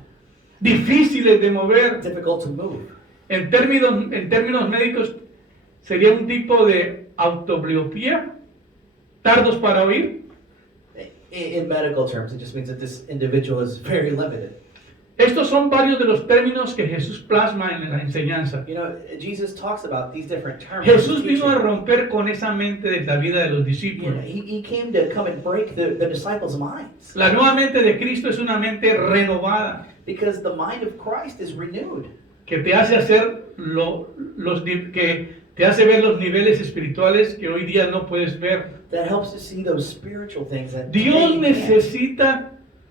difíciles de mover. difficult to move. En términos médicos, sería un tipo de autobliopía, tardos para oír. In medical terms, it just means that this individual is very limited. Estos son varios de los términos que Jesús plasma en la enseñanza. You know, Jesus talks about these different terms. Jesús vino a romper con esa mente de la vida de los You know, discípulos. he came to come and break the disciples' minds. La nueva mente de Cristo es una mente renovada Because the mind of Christ is renewed. que te hace hacer que te hace ver los niveles espirituales que hoy día no puedes ver. That helps to see those spiritual things that Dios today you can't. necesita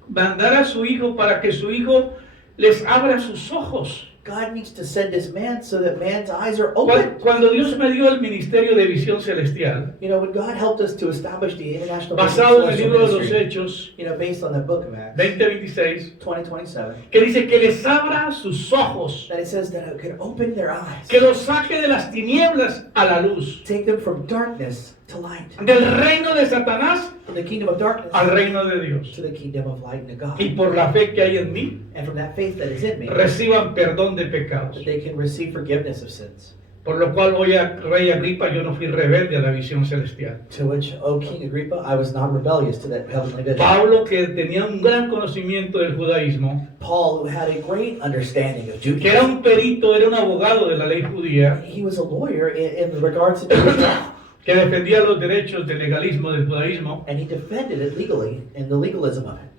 mandar a su hijo para que su hijo les abra sus ojos. God needs to send his man so that man's eyes are open. Cuando Dios me dio el ministerio de visión celestial, You know, when God helped us to establish the International basado en el Celestial libro de los Ministry, Hechos you know, based on the book of Acts 20:26, 20:27, que dice que les abra sus ojos, that it says that it can open their eyes, que los saque de las tinieblas a la luz, take them from darkness to light, del reino de Satanás from the kingdom of darkness al reino de Dios. to the kingdom of light and God. Y por la fe que hay en mí, And from that faith that is in me, reciban perdón de that pecados. they can receive forgiveness of sins. Por lo cual, rey Agripa, yo no fui rebelde a la visión celestial. To which, O King Agrippa, I was not rebellious to that heavenly vision. Pablo, que tenía un gran conocimiento del judaísmo, Paul, who had a great understanding of que era Judaism, un perito, era un abogado de la ley judía, he was a lawyer in regards to Jewish law, que defendía los derechos del legalismo del judaísmo, and he defended it legally in the legalism of it.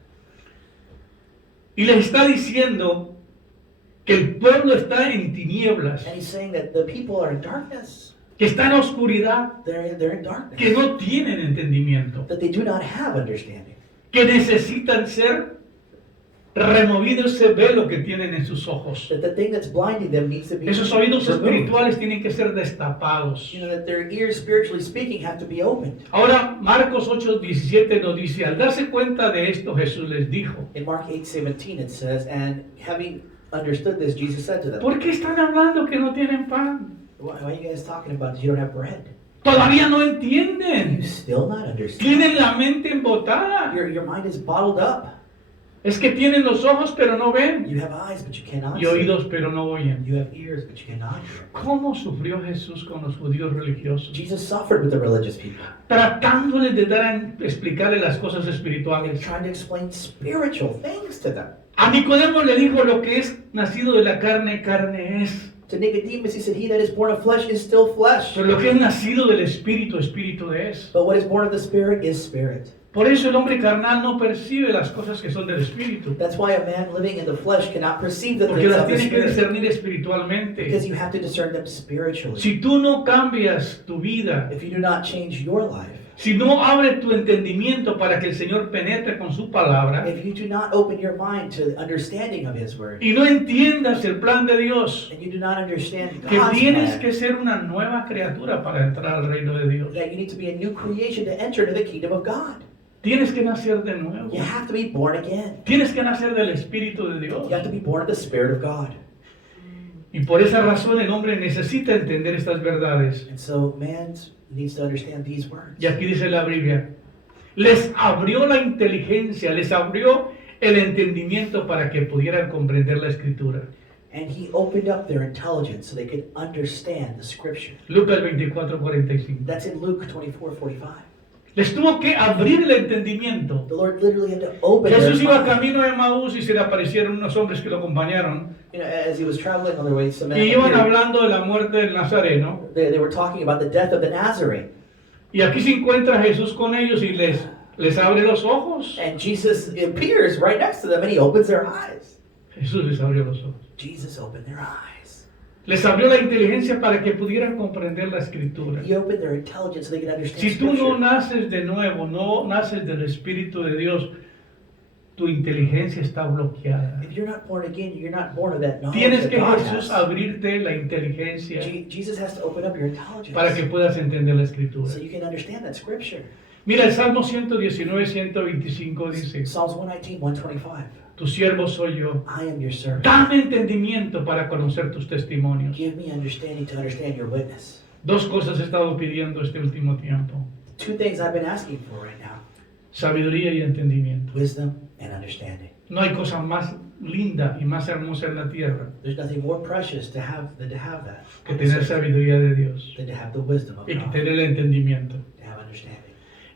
y les está diciendo que el pueblo está en tinieblas, And he's saying that the people are in darkness. que está en oscuridad, They're in darkness. que no tienen entendimiento, That they do not have understanding. que necesitan ser removido ese velo que tienen en sus ojos. That the thing that's blinding them needs to be Esos oídos removed. espirituales tienen que ser destapados. You know, that their ears, spiritually speaking, have to be opened. Ahora, Marcos 8:17 nos dice, al darse cuenta de esto, Jesús les dijo, In Mark 8:17 it says, and having understood this, Jesus said to them, ¿por qué están hablando que no tienen pan? why are you guys talking about that you don't have bread? Todavía no You entienden. still not understand? Tienen la mente embotada. Your mind is bottled up. Es que tienen los ojos pero no ven. You have eyes, but you cannot Y see. oídos pero no oyen. You have ears, but you cannot hear. ¿Cómo sufrió Jesús con los judíos religiosos? Jesus suffered with the religious people. Tratándoles de explicarle las cosas And espirituales. trying to explain spiritual things to them. A Nicodemo le dijo, lo que es nacido de la carne, carne es. To Nicodemus, he said, he that is born of flesh is still flesh. Pero lo que es nacido del espíritu, espíritu es. But what is born of the Spirit is spirit. Por eso el hombre carnal no percibe las cosas que son del espíritu. That's why a man living in the flesh cannot perceive the Porque things las of the tiene que Spirit. discernir Because espiritualmente. you have to discern them spiritually. Si tú no cambias tu vida, If you do not change your life, si no abres tu entendimiento para que el Señor penetre con su palabra, if you do not open your mind to the understanding of His Word, y no entiendas el plan de Dios, and you do not understand que God's tienes plan, que ser una nueva criatura para entrar al reino de Dios. that you need to be a new creation to enter into the kingdom of God. Tienes que nacer de nuevo. You have to be born again. Tienes que nacer del Espíritu de Dios. You have to be born of the Spirit of God. Y por esa razón el hombre necesita entender estas verdades. And so man needs to understand these words. Y aquí dice la Biblia, les abrió la inteligencia, les abrió el entendimiento para que pudieran comprender la Escritura. And He opened up their intelligence so they could understand the Scripture. Lucas 24:45. That's in Luke 24:45. Les tuvo que abrir el entendimiento. The Lord literally had to open their Jesús iba mind. camino de Maús y se le aparecieron unos hombres que lo acompañaron You know, as He was traveling on their way, some men y iban appeared. hablando de la muerte del Nazareno. They were talking about the death of the Nazarene. Y aquí se encuentra Jesús con ellos y les abre los ojos. And Jesus appears right next to them and He opens their eyes. Jesús les abrió los ojos. Jesus opened their eyes. Les abrió la inteligencia para que pudieran comprender la Escritura. He opened their intelligence so they could understand Si tú no Scripture. naces de nuevo, no naces del Espíritu de Dios, tu inteligencia está bloqueada. If you're not born again, you're not born of that knowledge Tienes that que God Jesús has. abrirte la inteligencia Jesus has to open up your intelligence para que puedas entender la Escritura. so you can understand that Scripture. Mira, el Salmo 119, 125 dice, Psalms 119, 125. tu siervo soy yo. I am your servant. Dame entendimiento para conocer tus testimonios. Give me understanding to understand your witness. Dos cosas he estado pidiendo este último tiempo. Two things I've been asking for right now. Sabiduría y entendimiento. Wisdom and understanding. No hay cosa más linda y más hermosa en la tierra There's nothing more precious to have than to have that. que tener sabiduría de Dios Than to have the wisdom of y que God. tener el entendimiento. To have understanding.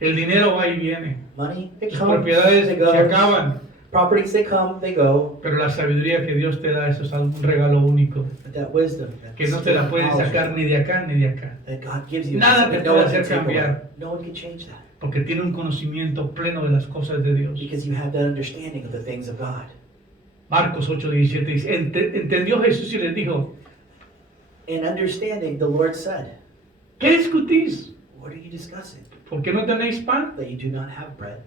El dinero va y viene. Money, it Sus comes, propiedades it se goes. acaban. Properties, they come, they go. Pero la sabiduría que Dios te da, eso es un regalo único. But that wisdom, that Que no te la pueden knowledge sacar ni de acá ni de acá. that God gives you, Nada something te no puede one can hacer take away. cambiar. No one can change that. Porque tiene un conocimiento pleno de las cosas de Dios. Because you have that understanding of the things of God. Marcos 8:17 dice, entendió Jesús y les dijo, In understanding, the Lord said, ¿qué discutís? what are you discussing? ¿Por qué no tenéis pan? That you do not have bread?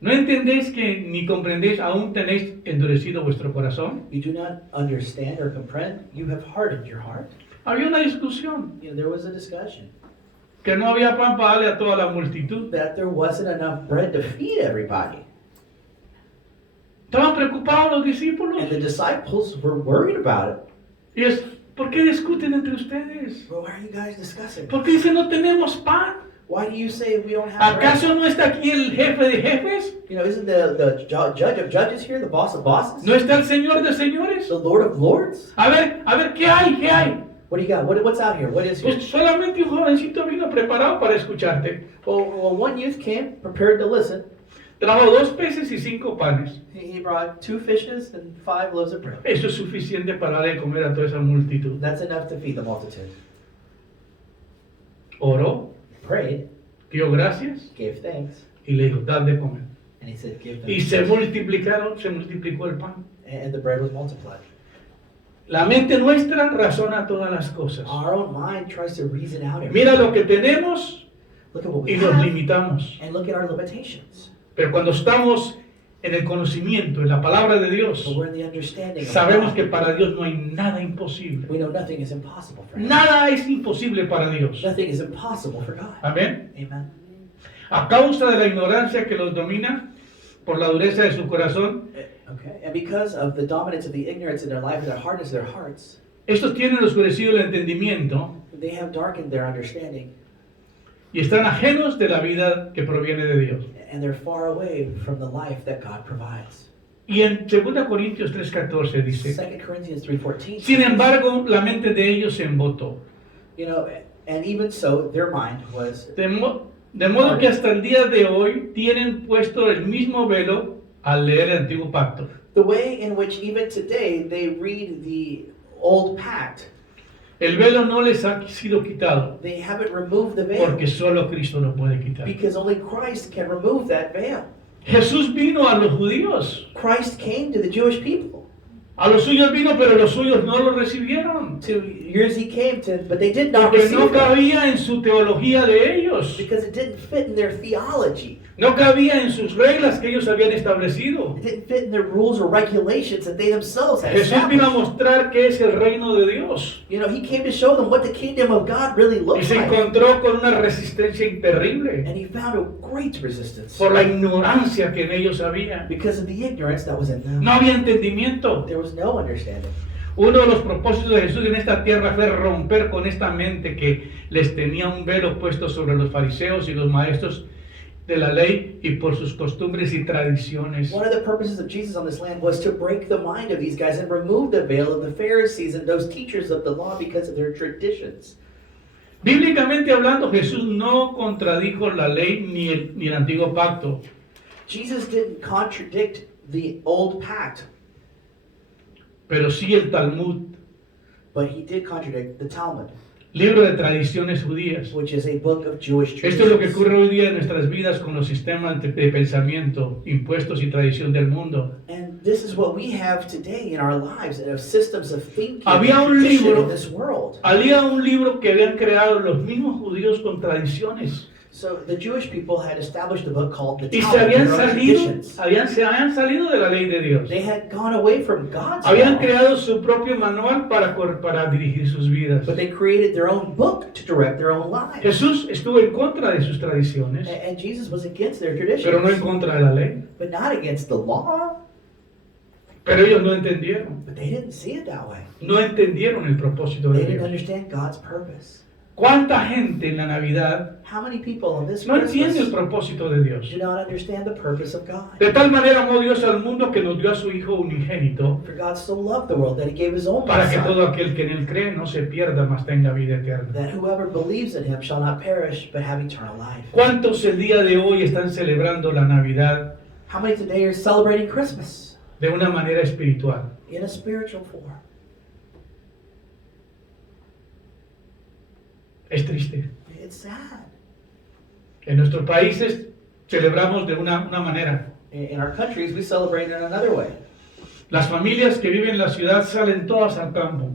¿No entendéis que ni comprendéis aún tenéis endurecido vuestro corazón? You do not understand or comprehend? You have hardened your heart? Había una discusión, You know, there was a discussion que no había pan para darle a toda la multitud. that there wasn't enough bread to feed everybody. Estaban preocupados los discípulos. And the disciples were worried about it. Y es, ¿por qué discuten entre ustedes? Well, why are you guys discussing? ¿Por qué dicen no tenemos pan? Why do you say we don't have bread? ¿Acaso no está aquí el jefe de jefes? You know, isn't the judge of judges here, the boss of bosses? ¿No está el Señor de señores? The Lord of lords? A ver, ¿qué hay? ¿Qué hay? What do you got? What's out here? What is here? Pues solamente un jovencito vino preparado para escucharte. Well, one youth came prepared to listen. Trajo 2 peces y 5 panes. He brought 2 fishes and 5 loaves of bread. Eso es suficiente para darle de comer a toda esa multitud. That's enough to feed the multitude. Oró, Prayed, dio gracias gave thanks, y le dijo, dad de comer. and he said, give them. Y se multiplicó el pan. And the bread was multiplied. La mente nuestra razona todas las cosas. Our own mind tries to reason out everything. Mira lo que tenemos Look at what we y nos have limitamos. and look at our limitations. Pero cuando estamos en el conocimiento, en la palabra de Dios, But we're in the understanding of sabemos God. que para Dios no hay nada imposible. We know nothing is impossible for Him. Nada es imposible para Dios. Nothing is impossible for God. Amén. Amen. A causa de la ignorancia que los domina, por la dureza de su corazón, Okay. And because of the dominance of the ignorance in their life and the hardness of their hearts, estos tienen oscurecido el entendimiento they have darkened their understanding y están ajenos de la vida que proviene de Dios. and they're far away from the life that God provides. Y en 2 Corintios 3:14 dice, 2 Corinthians 3:14. sin embargo, la mente de ellos se embotó. You know, and even so, their mind was. De modo que hasta el día de hoy tienen puesto el mismo velo al leer el antiguo pacto. The way in which even today they read the old pact, El velo no les ha sido quitado, they haven't removed the veil porque solo Cristo lo puede quitar. because only Christ can remove that veil. Jesús vino a los judíos. Christ came to the Jewish people. A los suyos vino, pero los suyos no lo recibieron. To yours he came to, but they did not Porque receive no it cabía en su teología de ellos. because it didn't fit in their theology. No cabía en sus reglas que ellos habían establecido. It didn't fit in their rules or regulations that they themselves had Jesús vino a established. mostrar qué es el reino de Dios. You know, he came to show them what the kingdom of God really Y looks se like. encontró con una resistencia terrible And he found a great resistance por la ignorancia que en ellos había. because of the ignorance that was in them. No había entendimiento. There was no understanding. Uno de los propósitos de Jesús en esta tierra fue romper con esta mente que les tenía un velo puesto sobre los fariseos y los maestros de la ley y por sus costumbres y tradiciones. One of the purposes of Jesus on this land was to break the mind of these guys and remove the veil of the Pharisees and those teachers of the law because of their traditions. Bíblicamente hablando, Jesús no contradijo la ley ni el antiguo pacto, Jesus didn't contradict the old pact, pero sí el Talmud, but he did contradict the Talmud, libro de tradiciones judías. which is a book of Jewish Esto es lo que traditions. ocurre hoy día en nuestras vidas con los sistemas de pensamiento, impuestos y tradición del mundo. And this is what we have today in our lives, of systems of thinking Había and un tradition libro- in this world. Había un libro que habían creado los mismos judíos con tradiciones So the Jewish people had established a book called the y se Talmud, habían their own salido, traditions. se habían salido de la ley de Dios. They had gone away from God's Habían law, creado su propio manual para dirigir sus vidas. but they created their own book to direct their own lives. Jesús estuvo en contra de sus tradiciones, And Jesus was against their traditions, pero no en contra de la ley. but not against the law. Pero ellos no entendieron. But they didn't see it that way. No entendieron el propósito They de didn't Dios. understand God's purpose. ¿Cuánta gente en la Navidad How many people on this no entiende el Christmas propósito de Dios? do not understand the purpose of God? De tal manera amó Dios al mundo que nos dio a su Hijo unigénito, For God so loved the world that he gave his only para que son, todo aquel que en él cree no se pierda, mas tenga vida eterna. that whoever believes in him shall not perish but have eternal life. ¿Cuántos el día de hoy están celebrando la Navidad How many today are celebrating Christmas de una manera espiritual? in a spiritual form? Es triste. It's sad. En nuestros países celebramos de una manera. In our countries, we celebrate in another way. Las familias que viven en la ciudad salen todas al campo.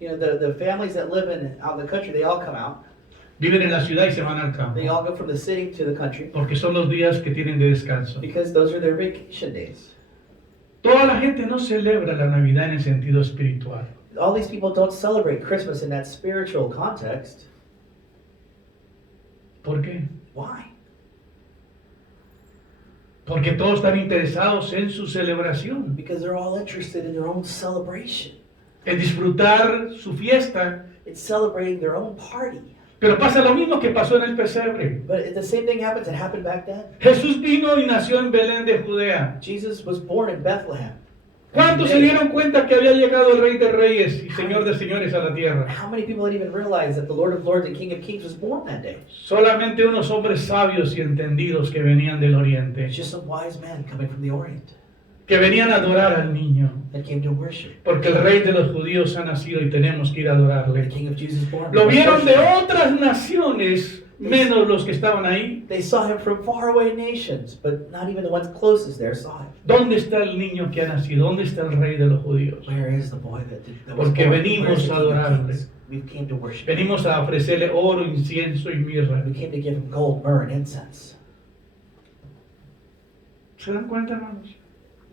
You know, the families that live out in the country, they all come out. Viven en la ciudad y se van al campo. They all go from the city to the country Porque son los días que tienen de descanso. because those are their vacation days. Toda la gente no celebra la Navidad en el sentido espiritual. All these people don't celebrate Christmas in that spiritual context. ¿Por qué? Why? Porque todos están interesados en su celebración, Because they're all interested in their own celebration. en disfrutar su fiesta. It's celebrating their own party. Pero pasa lo mismo que pasó en el pesebre. But the same thing happens that happened back then. Jesús vino y nació en Belén de Judea. Jesus was born in Bethlehem. ¿Cuántos se dieron cuenta que había llegado el Rey de Reyes y Señor de Señores a la tierra? How many people had even realized that the Lord of Lords and King of Kings was born that day? Solamente unos hombres sabios y entendidos que venían del Oriente, It's just some wise men coming from the Orient que venían a adorar al niño, that came to worship. porque el Rey de los judíos ha nacido y tenemos que ir a The adorarle. King of Jews is born. Lo Let's vieron de worship. otras naciones, menos los que estaban ahí. They saw him from faraway nations, but not even the ones closest there saw him. ¿Dónde está el niño que ha nacido? ¿Dónde está el Rey de los judíos? Where is the boy that was Porque born? venimos Where is the a King of adorarle. Kings? We came to worship him. Venimos a ofrecerle oro, incienso y mirra. We came to give him gold, myrrh, and incense. ¿Se dan cuenta, hermanos?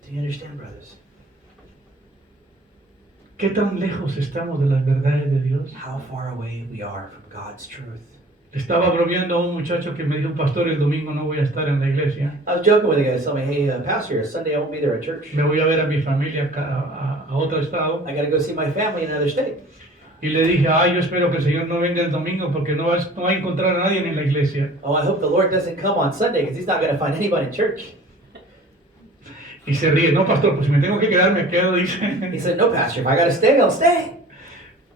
Do you understand, brothers? ¿Qué tan lejos estamos de las verdades de Dios? How far away we are from God's truth. Estaba bromeando a un muchacho que me dijo, pastor, el domingo no voy a estar en la iglesia. I was joking with the guys, telling me, hey, Pastor, Sunday I won't be there at church. Me voy a ver a mi familia a otro estado. I got to go see my family in another state. Y le dije, ay, yo espero que el Señor no venga el domingo porque no va a encontrar a nadie en la iglesia. Oh, I hope the Lord doesn't come on Sunday because he's not going to find anybody in church. Y se ríe, no, pastor, pues si me tengo que quedar, me quedo, He dice. said, no, Pastor, if I got to stay, I'll stay.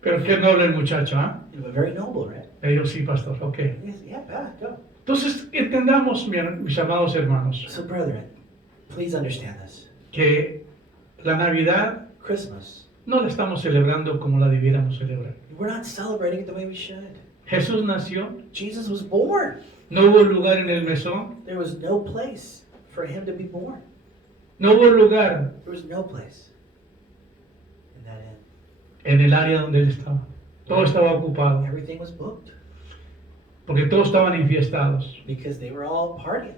Pero qué noble el muchacho, ¿ah? But very noble, right? Le digo, sí, pastor, ok. He said, yeah, Pat, go. Entonces, entendamos, mis amados hermanos, So, brethren, please understand this. que la Navidad Christmas, no la estamos celebrando como la debiéramos celebrar. we're not celebrating it the way we should. Jesús nació, Jesus was born. no hubo lugar en el mesón, There was no place for him to be born. no hubo lugar There was no place in that inn. en el área donde él estaba. Todo estaba ocupado, Everything was booked porque todos estaban enfiestados. because they were all partying.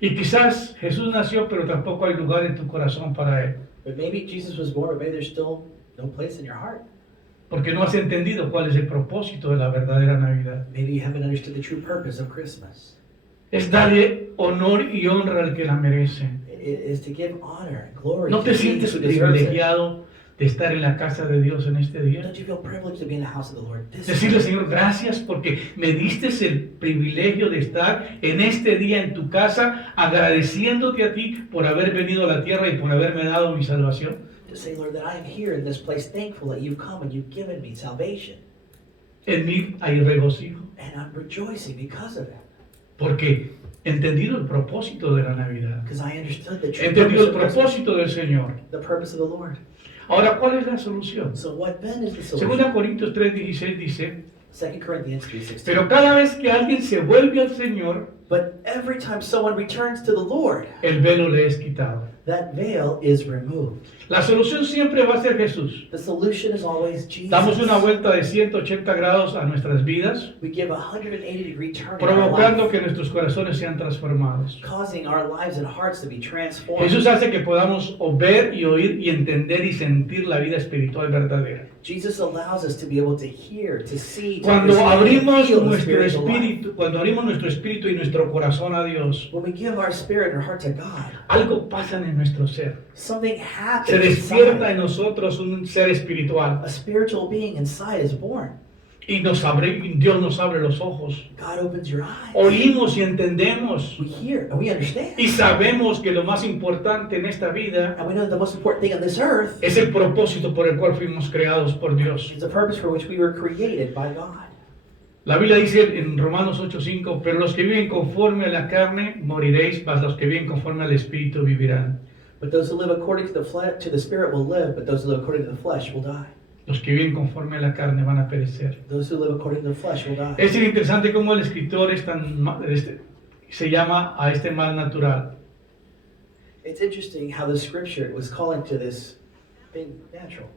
Y quizás Jesús nació, pero tampoco hay lugar en tu corazón para él, But maybe Jesus was born, but maybe there's still no place in your heart. porque no has entendido cuál es el propósito de la verdadera Navidad. Maybe you haven't understood the true purpose of Christmas. Es darle honor y honra al que la merece. It is to give honor and glory ¿No to te he sientes who deserves it. privilegiado de estar en la casa de Dios en este día? Don't you feel privileged to be in the house of the Lord? Decirle, Señor, gracias porque me diste el privilegio de estar en este día en tu casa, agradeciéndote a ti por haber venido a la tierra y por haberme dado mi salvación. To say, Lord, that I am here in this place, thankful that you've come and you've given me salvation. En mí hay regocijo, And I'm rejoicing because of it. porque he entendido el propósito de la Navidad, Because I understood the he true entendido purpose el of Christmas, propósito del Señor. the purpose of the Lord. Ahora, ¿cuál es la solución? So what then is the Segunda solution? Corintios 3:16 dice, 2 Corinthians 3:16. pero cada vez que alguien se vuelve al Señor, But every time someone returns to the Lord, el velo le es quitado. that veil is removed. La solución siempre va a ser Jesús. The solution is always Jesus. Damos una vuelta de 180 grados a nuestras vidas, We give a 180-degree turn in our provocando life, que nuestros corazones sean transformados. causing our lives and hearts to be transformed. Jesús hace que podamos ver y oír y entender y sentir la vida espiritual verdadera. Jesus allows us to be able to hear, to see, to Cuando understand, and abrimos feel the nuestro spiritual life. espíritu, cuando abrimos nuestro espíritu y nuestro corazón a Dios, When we give our spirit and heart to God, algo pasa en nuestro ser. something happens Se despierta en inside. nosotros un ser espiritual A spiritual being inside is born. y Dios nos abre los ojos. God opens your eyes. Oímos y entendemos We hear and we understand. y sabemos que lo más importante en esta vida And we know that the most important thing on this earth es el propósito por el cual fuimos creados por Dios. is the purpose for which we were created by God. La Biblia dice en Romanos 8:5, pero los que viven conforme a la carne moriréis, mas los que viven conforme al Espíritu vivirán. But those who live according to the Spirit will live, but those who live according to the flesh will die. Los que viven conforme a la carne van a perecer. Those who live according to the flesh will die. Es interesante cómo el escritor se llama a este mal natural. It's interesting how the scripture was calling to this thing natural.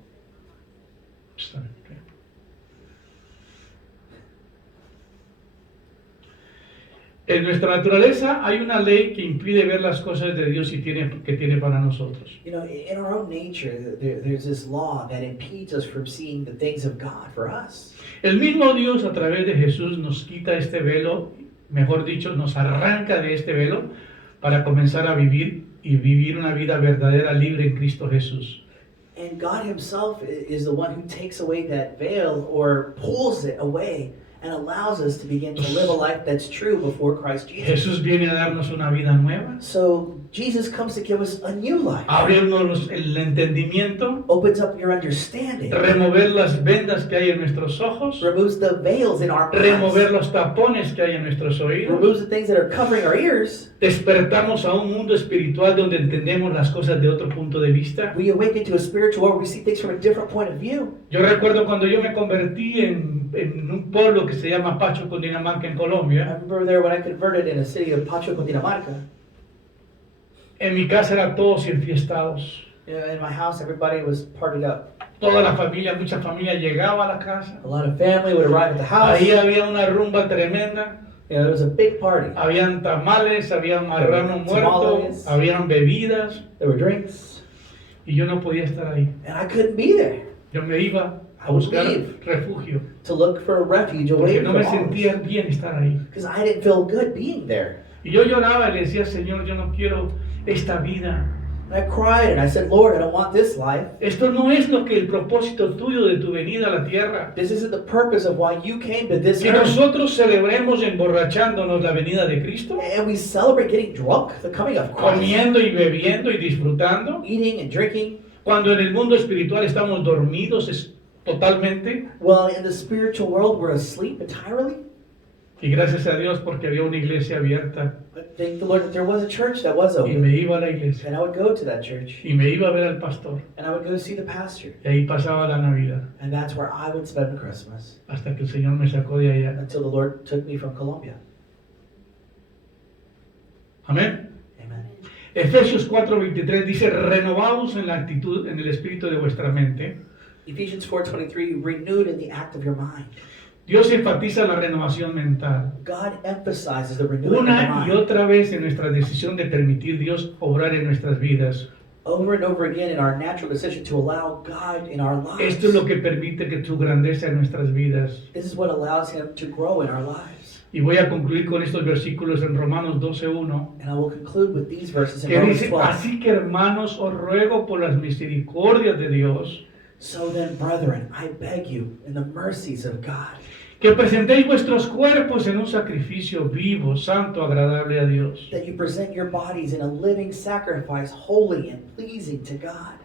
En nuestra naturaleza hay una ley que impide ver las cosas de Dios que tiene para nosotros. You know, in our own nature, there's this law that impedes us from seeing the things of God for us. El mismo Dios a través de Jesús nos quita este velo, mejor dicho, nos arranca de este velo para comenzar a vivir y vivir una vida verdadera libre en Cristo Jesús. And God himself is the one who takes away that veil or pulls it away and allows us to begin to live a life that's true before Christ Jesus. Jesús viene a darnos una vida nueva, So Jesus comes to give us a new life, abrirnos el entendimiento, opens up your understanding, remover las vendas que hay en nuestros ojos, removes the veils in our remover eyes, los tapones que hay en nuestros oídos. removes the things that are covering our ears. Despertamos a un mundo espiritual donde entendemos las cosas de otro punto de vista. We awaken to a spiritual world where we see things from a different point of view. Yo recuerdo cuando yo me convertí en un pueblo que se llama Pacho, Cundinamarca, en I Colombia. remember there when I converted in a city of Pacho, Cundinamarca. En mi casa eran todos enfiestados. In my house, everybody was partied up. Toda la familia, mucha familia llegaba a la casa. A lot of family would arrive at the house. Ahí había una rumba tremenda. It was a big party. Habían tamales, habían marrano muerto, Tamales. habían bebidas. There were drinks, Y yo no podía estar ahí. and I couldn't be there Yo me iba a I would buscar leave. refugio. to look for a refuge away Porque no me from sentía bien estar ahí. because I didn't feel good being there. Y yo lloraba y le decía, Señor, yo no quiero esta vida. And I cried and I said, Lord, I don't want this life. Esto no es lo que el propósito tuyo de tu venida a la tierra. This isn't the purpose of why you came to this Que earth. nosotros celebremos emborrachándonos la venida de Cristo, And we celebrate getting drunk, the coming of Christ, comiendo y bebiendo y disfrutando, eating and drinking. cuando en el mundo espiritual estamos dormidos totalmente. Well, in the spiritual world, we're asleep entirely. Y gracias a Dios porque había una iglesia abierta But thank the Lord that there was a church that was y open. me iba a la iglesia And I would go to that church. y me iba a ver al pastor And I would go see the pastor. y ahí pasaba la Navidad And that's where I would spend Christmas hasta que el Señor me sacó de allá. until the Lord took me from Colombia. Amén. Amen. Efesios 4:23 dice, renovaos en la actitud, en el espíritu de vuestra mente. Ephesians 4:23, renewed in the act of your mind. Dios enfatiza la renovación mental. God emphasizes the renewing of the Una y mind. otra vez en nuestra decisión de permitir Dios obrar en nuestras vidas. Over and over again in our natural decision to allow God in our lives. Esto es lo que permite que tu grandeza en nuestras vidas. This is what allows Him to grow in our lives. Y voy a concluir con estos versículos en Romanos 12:1, And I will conclude with these verses in que Romans dice, 12. así que hermanos, os ruego por las misericordias de Dios, So then, brethren, I beg you, in the mercies of God, que presentéis vuestros cuerpos en un sacrificio vivo, santo, agradable a Dios. that you present your bodies in a living sacrifice, holy and pleasing to God.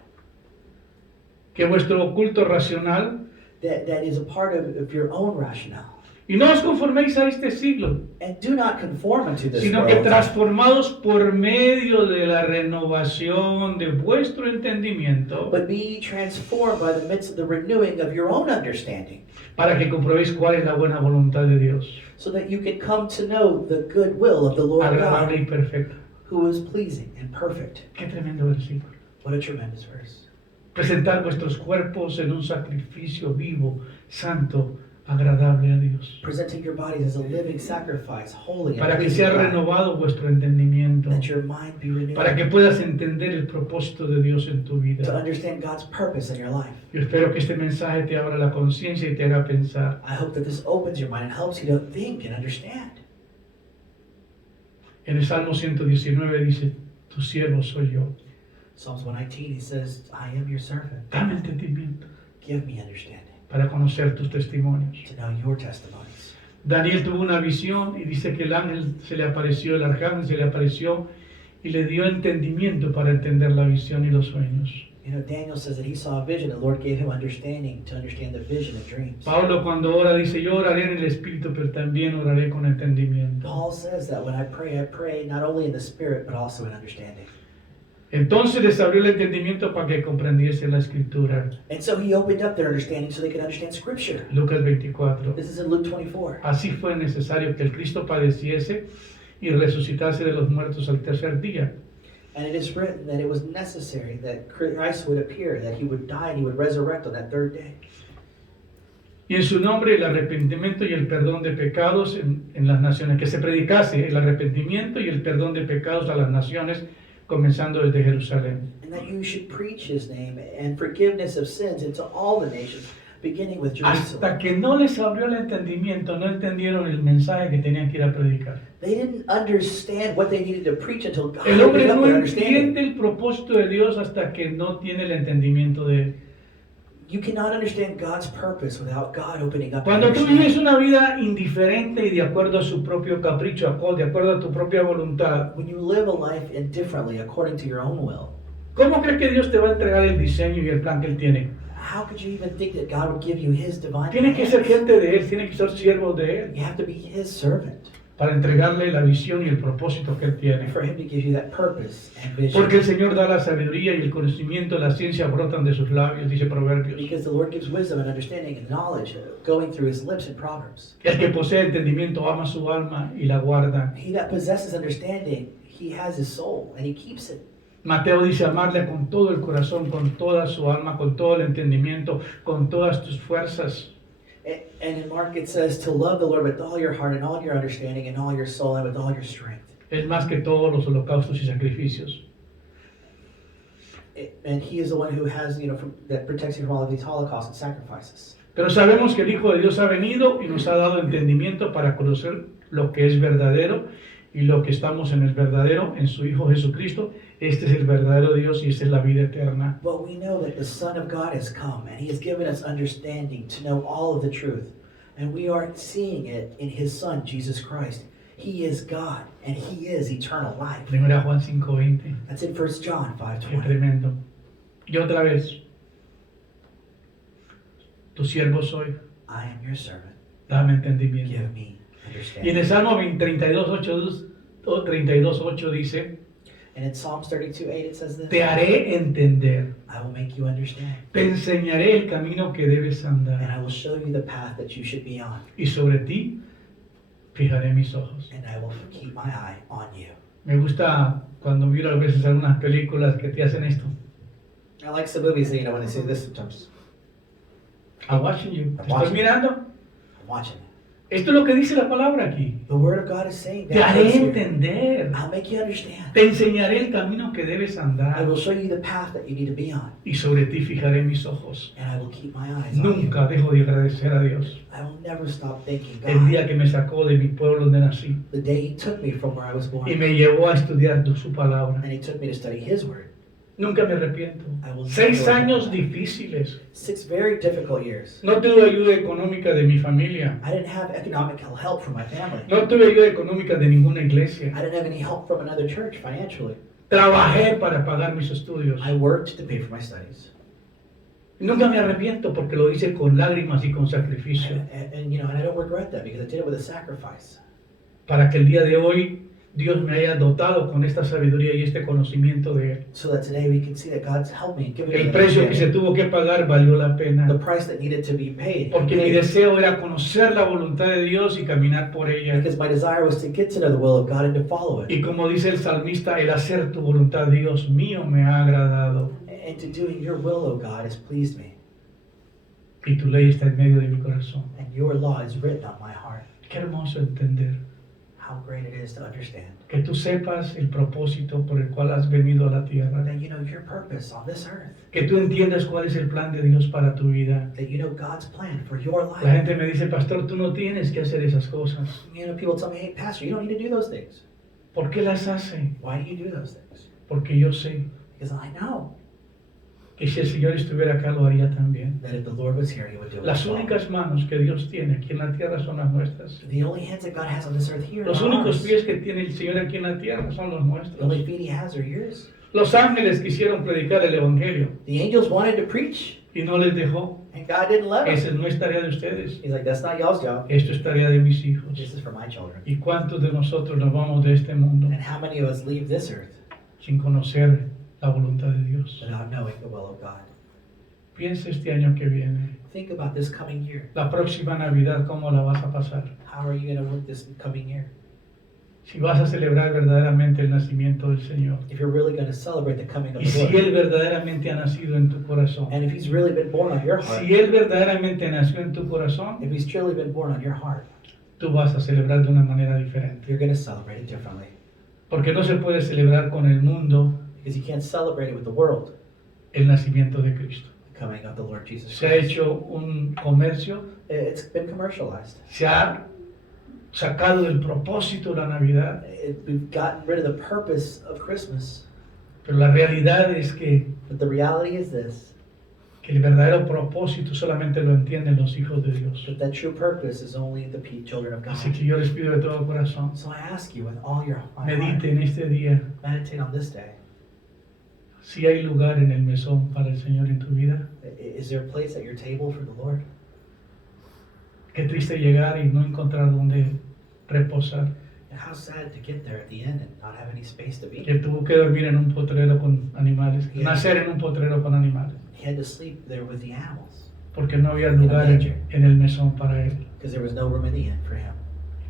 Que vuestro culto racional, That is a part of your own rationale. y no os conforméis a este siglo, And do not conform unto this sino que world, transformados por medio de la renovación de vuestro entendimiento, but be transformed by the midst of the renewing of your own understanding, para que comprobéis cuál es la buena voluntad de Dios, so that you can come to know the good will of the Lord agradable y God, perfecta. who is pleasing and perfect. Qué tremendo versículo. What a tremendous verse. Presentar vuestros cuerpos en un sacrificio vivo, santo, agradable a Dios, Presenting your bodies as a living sacrifice, holy and para que pleasing sea to God, renovado vuestro entendimiento, that your mind be renewed, para que puedas entender el propósito de Dios en tu to vida. understand God's purpose in your life. Yo espero que este mensaje te abra la conciencia y te haga pensar. I hope that this opens your mind and helps you to think and understand. En el Salmo 119 dice, tu siervo soy yo. Psalms 119, he says, I am your servant. Dame entendimiento Give me understanding para conocer tus testimonios. to know your testimonies. Daniel tuvo una visión y dice que el ángel se le apareció, el arcángel se le apareció y le dio entendimiento para entender la visión y los sueños. You know, Daniel says that he saw a vision. The Lord gave him understanding to understand the vision and dreams. Pablo cuando ora dice, yo oraré en el Espíritu, pero también oraré con entendimiento. Paul says that when I pray not only in the spirit, but also in understanding. Entonces les abrió el entendimiento para que comprendiese la Escritura. And so he opened up their understanding so they could understand Scripture. Lucas 24. This is in Luke 24. Así fue necesario que el Cristo padeciese y resucitase de los muertos al tercer día. And it is written that it was necessary that Christ would appear, that he would die and he would resurrect on that third day. Y en su nombre el arrepentimiento y el perdón de pecados en las naciones. Que se predicase el arrepentimiento y el perdón de pecados a las naciones, comenzando desde Jerusalén. And that you should preach his name and forgiveness of sins into all the nations, beginning with Jerusalem. Hasta que no les abrió el entendimiento, no entendieron el mensaje que tenían que ir a predicar. They didn't understand what they needed to preach until God El hombre opened up no their understanding. entiende el propósito de Dios hasta que no tiene el entendimiento de Él. You cannot understand God's purpose without God opening up. Cuando your tú vives understanding. una vida indiferente y de acuerdo a su propio capricho, de acuerdo a tu propia voluntad, When you live a life indifferently according to your own will, ¿cómo crees que Dios te va a entregar el diseño y el plan que Él tiene? how could you even think that God would give you His divine Tienes que ser plans? gente de Él, tienes que ser siervos de Él You have to be His servant para entregarle la visión y el propósito que Él tiene. for Him to give you that purpose and vision. Porque el Señor da la sabiduría y el conocimiento, la ciencia brotan de sus labios, dice Proverbios. Because the Lord gives wisdom and understanding and knowledge going through His lips in Proverbs. El que posee entendimiento ama su alma y la guarda. He that possesses understanding, he has his soul and he keeps it. Mateo dice amarle con todo el corazón, con toda su alma, con todo el entendimiento, con todas tus fuerzas. And in Mark it says to love the Lord with all your heart and all your understanding and all your soul and with all your strength. Es más que todos los holocaustos y sacrificios. And He is the one who has, that protects you from all of these holocausts and sacrifices. Pero sabemos que el Hijo de Dios ha venido y nos ha dado entendimiento para conocer lo que es verdadero y lo que estamos en el verdadero, en su Hijo Jesucristo. Este es el verdadero Dios y esta es la vida eterna. But we know that the Son of God has come and He has given us understanding to know all of the truth. And we are seeing it in His Son, Jesus Christ. He is God and He is eternal life. Primera Juan 5:20. That's in 1 John Qué 5:20. tremendo. Y otra vez, tu siervo soy, I am your servant. dame entendimiento. Give me Y en el understanding. Salmo 32:8 dice, And in Psalms 32:8 it says this. te haré entender, I will make you understand. te enseñaré el camino que debes And I andar, will show you the path that you should be on. y sobre ti fijaré mis ojos. And I will keep my eye on you. Me gusta cuando miro a veces algunas películas que te hacen esto. I like some movies, when they say this sometimes. I'm watching you. ¿Te estoy watching. mirando? I'm watching it. Esto es lo que dice la palabra aquí. The Word of God is saying Te that. haré right here. entender. I'll make you understand. Te enseñaré el camino que debes I andar. will show you the path that you need to be on. Y sobre ti fijaré mis ojos. And I will keep my eyes on you. Nunca dejo de agradecer a Dios. I will never stop thanking El día God. que me sacó de mi pueblo donde nací The day He took me from where I was born. y me llevó a estudiar su palabra. And He took me to study His Word. Nunca me arrepiento. I will 6 never años regret. difíciles. 6 very difficult years. No tuve ayuda económica de mi familia. I didn't have economic help from my family. No tuve ayuda económica de ninguna iglesia. I didn't have any help from another church financially. Trabajé para pagar mis estudios. I worked to pay for my studies. Nunca me arrepiento porque lo hice con lágrimas y con sacrificio. And I don't regret that because I did it with a sacrifice. Para que el día de hoy Dios me haya dotado con esta sabiduría y este conocimiento de Él. So that today we can see that God's helped me and given me El the precio que se understanding. tuvo que pagar valió la The pena. price that needed to be paid. Porque mi deseo era conocer la voluntad de Dios y caminar por ella. Because my desire was to get to know the will of God and to follow it. Y como dice el salmista, el hacer tu voluntad, Dios mío, me ha agradado. And to doing your will, O God, has pleased me. Y tu ley está en medio de mi corazón. And your law is written on my heart. Qué hermoso entender. How great it is to understand. Que tú sepas el propósito por el cual has venido a la tierra. That you know your purpose on this earth. Que tú entiendas cuál es el plan de Dios para tu vida. That you know God's plan for your La life. gente me dice, pastor, tú no tienes que hacer esas cosas. People tell me, hey, Pastor, you don't need to do those things. ¿Por qué las hace? Why do you do those things? Porque yo sé Because I know que si el Señor estuviera acá lo haría también. that if the Lord was here, He would do it. Las as well. únicas manos que Dios tiene aquí en la tierra son las nuestras. The only hands that God has on this earth here Los are únicos ours. pies que tiene el Señor aquí en la tierra son los The nuestros. only feet He has are yours. Los ángeles quisieron predicar el Evangelio The angels wanted to preach, y no les dejó. and God didn't let them. Esa no es tarea de ustedes. He's like, that's not y'all's job. Esto es tarea de mis hijos. This is for my children. ¿Y cuántos de nosotros nos vamos de este mundo And how many of us leave this earth sin conocer la voluntad de Dios? without knowing the will of God? Piensa este año que viene. Think about this coming year. La próxima Navidad, ¿cómo la vas a pasar? How are you going to work this coming year? Si vas a celebrar verdaderamente el nacimiento del Señor. If you're really going to celebrate the coming of Y the si Lord, Él verdaderamente ha nacido en tu corazón. and if He's really been born on your heart, Si Él verdaderamente nació en tu corazón, if He's truly been born on your heart, tú vas a celebrar de una manera diferente. you're going to celebrate it differently. Porque no se puede celebrar con el mundo Because you can't celebrate it with the world, el nacimiento de Cristo. the coming of the Lord Jesus Se ha Christ. hecho un comercio, It's been commercialized. se ha sacado del propósito la Navidad, We've gotten rid of the purpose of Christmas. pero la realidad es que But the reality is this, que el verdadero propósito solamente lo entienden los hijos de Dios. But that true purpose is only the children of God. Así que yo les pido de todo corazón, So I ask you with all your heart, medite en este día meditate on this day. si hay lugar en el mesón para el Señor en tu vida. Is there a place at your table for the Lord? Qué triste llegar y no encontrar dónde reposar. And how sad to get there at the end and not have any space to be. Que tuvo que dormir en un potrero con animales, nacer en un potrero con animales, He had to sleep there with the animals porque no había lugar en el mesón para él. because there was no room in the inn for him.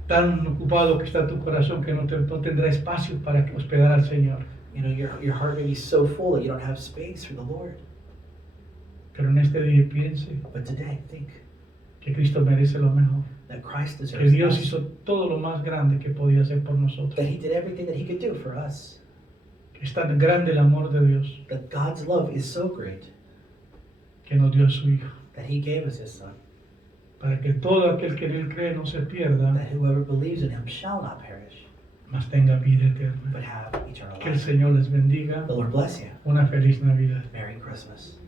Tan ocupado que está tu corazón que no tendrá espacio para hospedar al Señor. You know, your heart may be so full that you don't have space for the Lord. Pero en este día piense But today, think que Cristo merece lo mejor. that Christ Que deserves Dios us. hizo todo lo más grande que podía hacer por nosotros. That He did everything that He could do for us. Que es tan grande el amor de Dios That God's love is so great que nos dio a su Hijo. that He gave us His Son. Para que todo aquel que en Él cree no se pierda, That whoever believes in Him shall not perish, mas tenga vida eterna. but have eternal Que el life. Señor les bendiga. The Lord bless you. Una feliz Navidad. Merry Christmas.